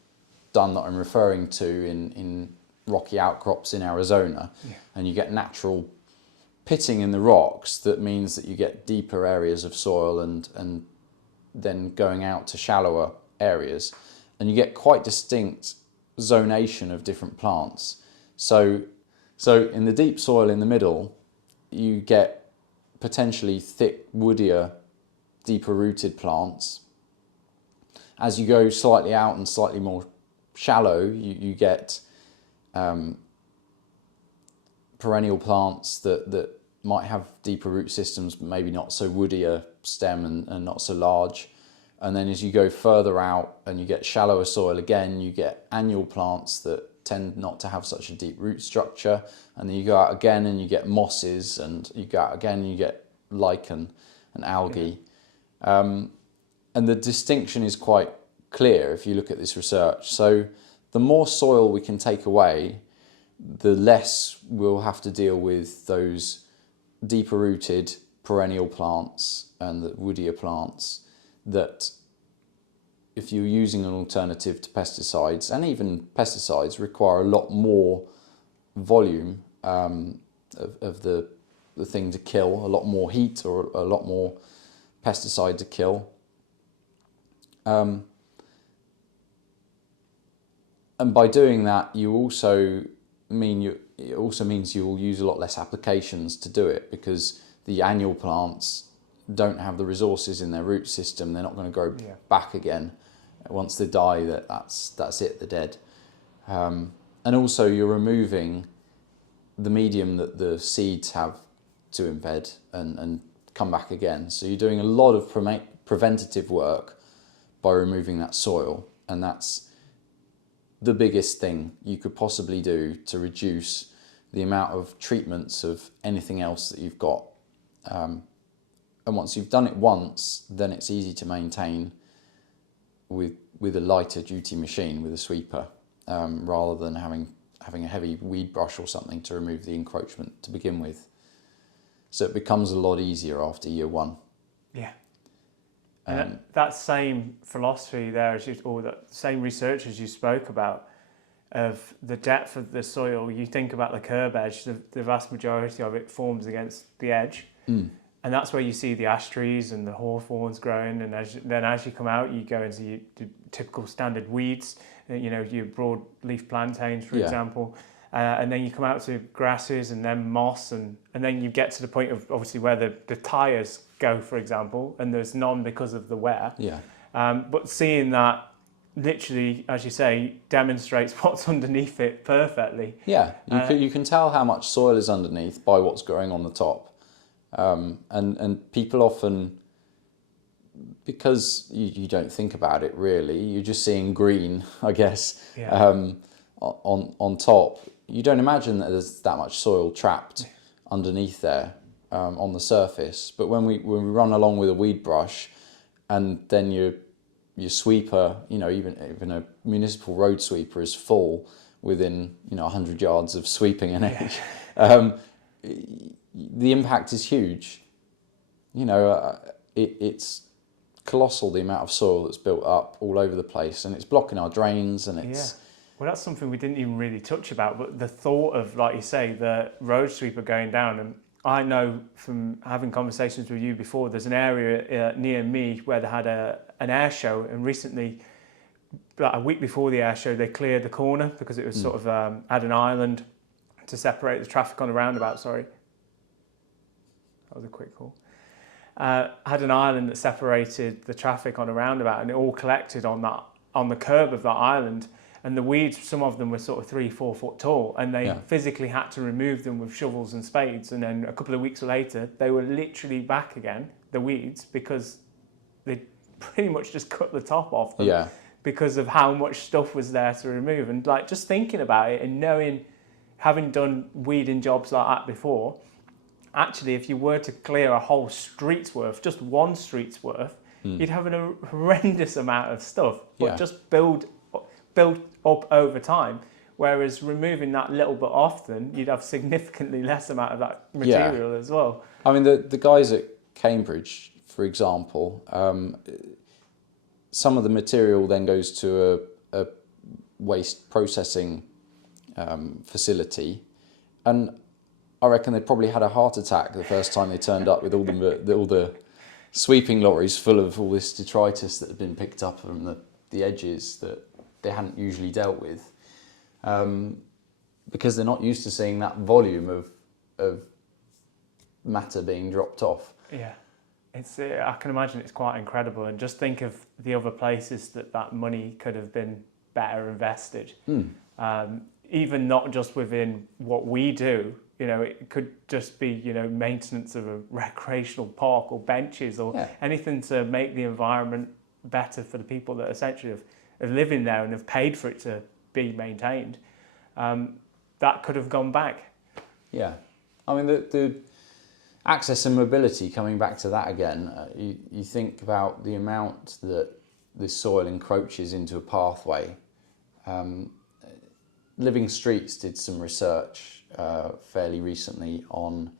done that I'm referring to in rocky outcrops in Arizona, and you get natural pitting in the rocks. That means that you get deeper areas of soil and then going out to shallower areas, and you get quite distinct zonation of different plants. So in the deep soil in the middle, you get potentially thick, woodier, deeper rooted plants. As you go slightly out and slightly more shallow, you get perennial plants that might have deeper root systems, but maybe not so woodier stem and not so large. And then as you go further out and you get shallower soil again, you get annual plants that tend not to have such a deep root structure. And then you go out again and you get mosses, and you go out again and you get lichen and algae. And the distinction is quite clear if you look at this research. So the more soil we can take away, the less we'll have to deal with those deeper rooted perennial plants and the woodier plants that, if you're using an alternative to pesticides, and even pesticides require a lot more volume of the thing to kill, a lot more heat or a lot more pesticide to kill. And by doing that, it also means you will use a lot less applications to do it, because the annual plants don't have the resources in their root system. They're not going to grow back again. Once they die, that's it, they're dead. And also you're removing the medium that the seeds have to embed and come back again. So you're doing a lot of preventative work by removing that soil, and that's the biggest thing you could possibly do to reduce the amount of treatments of anything else that you've got. And once you've done it once, then it's easy to maintain with a lighter duty machine, with a sweeper, rather than having a heavy weed brush or something to remove the encroachment to begin with. So it becomes a lot easier after year one. Yeah. And that same philosophy there, or that same research as you spoke about, of the depth of the soil, you think about the curb edge, the vast majority of it forms against the edge. And that's where you see the ash trees and the hawthorns growing. And as you come out, you go into your typical standard weeds, your broad leaf plantains, for example. And then you come out to grasses and then moss. And then you get to the point of obviously where the tyres go, for example, and there's none because of the wear. But seeing that, literally, as you say, demonstrates what's underneath it perfectly. You can tell how much soil is underneath by what's growing on the top. And people often, because you don't think about it really, you're just seeing green, I guess, on top. You don't imagine that there's that much soil trapped underneath there on the surface. But when we run along with a weed brush, and then your sweeper, even a municipal road sweeper is full within 100 yards of sweeping an edge. The impact is huge. It's colossal, the amount of soil that's built up all over the place, and it's blocking our drains, and it's... Well, that's something we didn't even really touch about, but the thought of, like you say, the road sweeper going down, and I know from having conversations with you before, there's an area near me where they had an air show, and recently, like a week before the air show, they cleared the corner because it was sort of had an island to separate the traffic on the roundabout, sorry. That was a quick call. Had an island that separated the traffic on a roundabout, and it all collected on the curb of that island. And the weeds, some of them were sort of 3-4 foot tall, and they physically had to remove them with shovels and spades. And then a couple of weeks later, they were literally back again, the weeds, because they pretty much just cut the top off them because of how much stuff was there to remove. And like just thinking about it and knowing, having done weeding jobs like that before, actually, if you were to clear a whole street's worth, just one street's worth, you'd have a horrendous amount of stuff, but just build up over time. Whereas removing that little bit often, you'd have significantly less amount of that material as well. I mean, the guys at Cambridge, for example, some of the material then goes to a waste processing facility, and I reckon they probably had a heart attack the first time they turned up with all the sweeping lorries full of all this detritus that had been picked up from the edges that they hadn't usually dealt with, because they're not used to seeing that volume of matter being dropped off. Yeah, I can imagine it's quite incredible, and just think of the other places that money could have been better invested. Even not just within what we do, it could just be, maintenance of a recreational park or benches or anything to make the environment better for the people that essentially have lived in there and have paid for it to be maintained. That could have gone back. Yeah. I mean, the access and mobility, coming back to that again, you think about the amount that this soil encroaches into a pathway. Living Streets did some research fairly recently on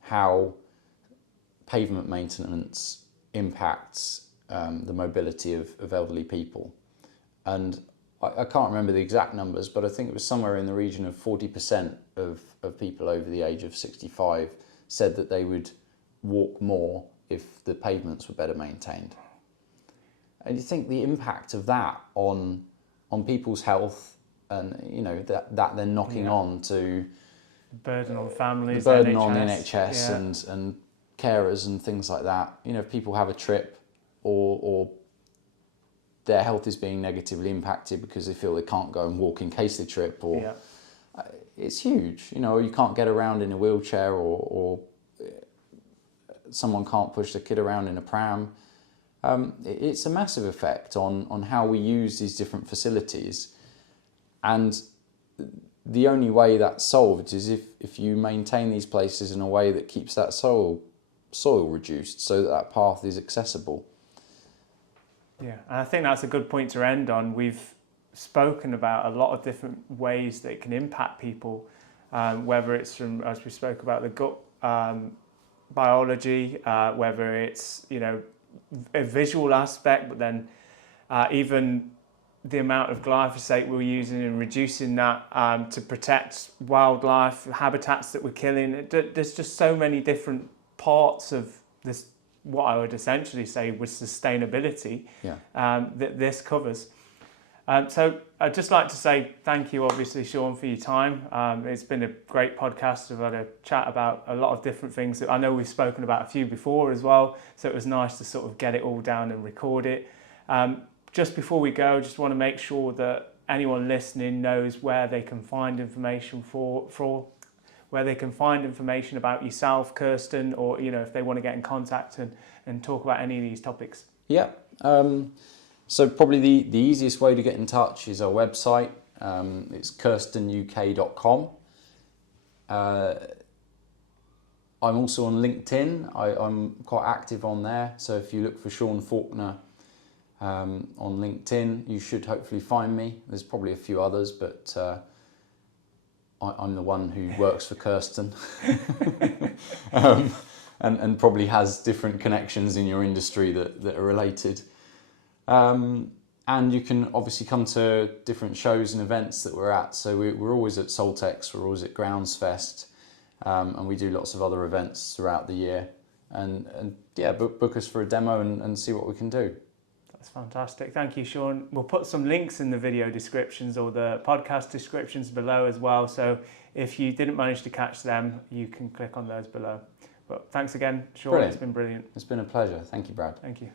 how pavement maintenance impacts the mobility of elderly people. And I can't remember the exact numbers, but I think it was somewhere in the region of 40% of people over the age of 65 said that they would walk more if the pavements were better maintained. And you think the impact of that on people's health, and that then knocking on to the burden on families, the burden on the NHS and carers and things like that. If people have a trip or their health is being negatively impacted because they feel they can't go and walk in case they trip, or it's huge. You can't get around in a wheelchair, or someone can't push the kid around in a pram. It's a massive effect on how we use these different facilities. And the only way that's solved is if you maintain these places in a way that keeps that soil reduced, so that path is accessible. Yeah, and I think that's a good point to end on. We've spoken about a lot of different ways that it can impact people, whether it's from, as we spoke about, the gut biology, whether it's a visual aspect, but then even the amount of glyphosate we're using and reducing that to protect wildlife habitats that we're killing. There's just so many different parts of this, what I would essentially say was sustainability, that this covers. So I'd just like to say thank you, obviously, Sean, for your time. It's been a great podcast. We've had a chat about a lot of different things that I know we've spoken about a few before as well. So it was nice to sort of get it all down and record it. Just before we go, just want to make sure that anyone listening knows where they can find information where they can find information about yourself, KErsten, or if they want to get in contact and talk about any of these topics. Yeah. So probably the easiest way to get in touch is our website. It's KErstenUK.com. I'm also on LinkedIn. I'm quite active on there. So if you look for Sean Faulkner on LinkedIn, you should hopefully find me. There's probably a few others, but I'm the one who works for KErsten and probably has different connections in your industry that are related. And you can obviously come to different shows and events that we're at. So we're always at Soltex, we're always at Grounds Fest, and we do lots of other events throughout the year. And book us for a demo and see what we can do. That's fantastic. Thank you, Sean. We'll put some links in the video descriptions or the podcast descriptions below as well. So if you didn't manage to catch them, you can click on those below. But thanks again, Sean. Brilliant. It's been brilliant. It's been a pleasure. Thank you, Brad. Thank you.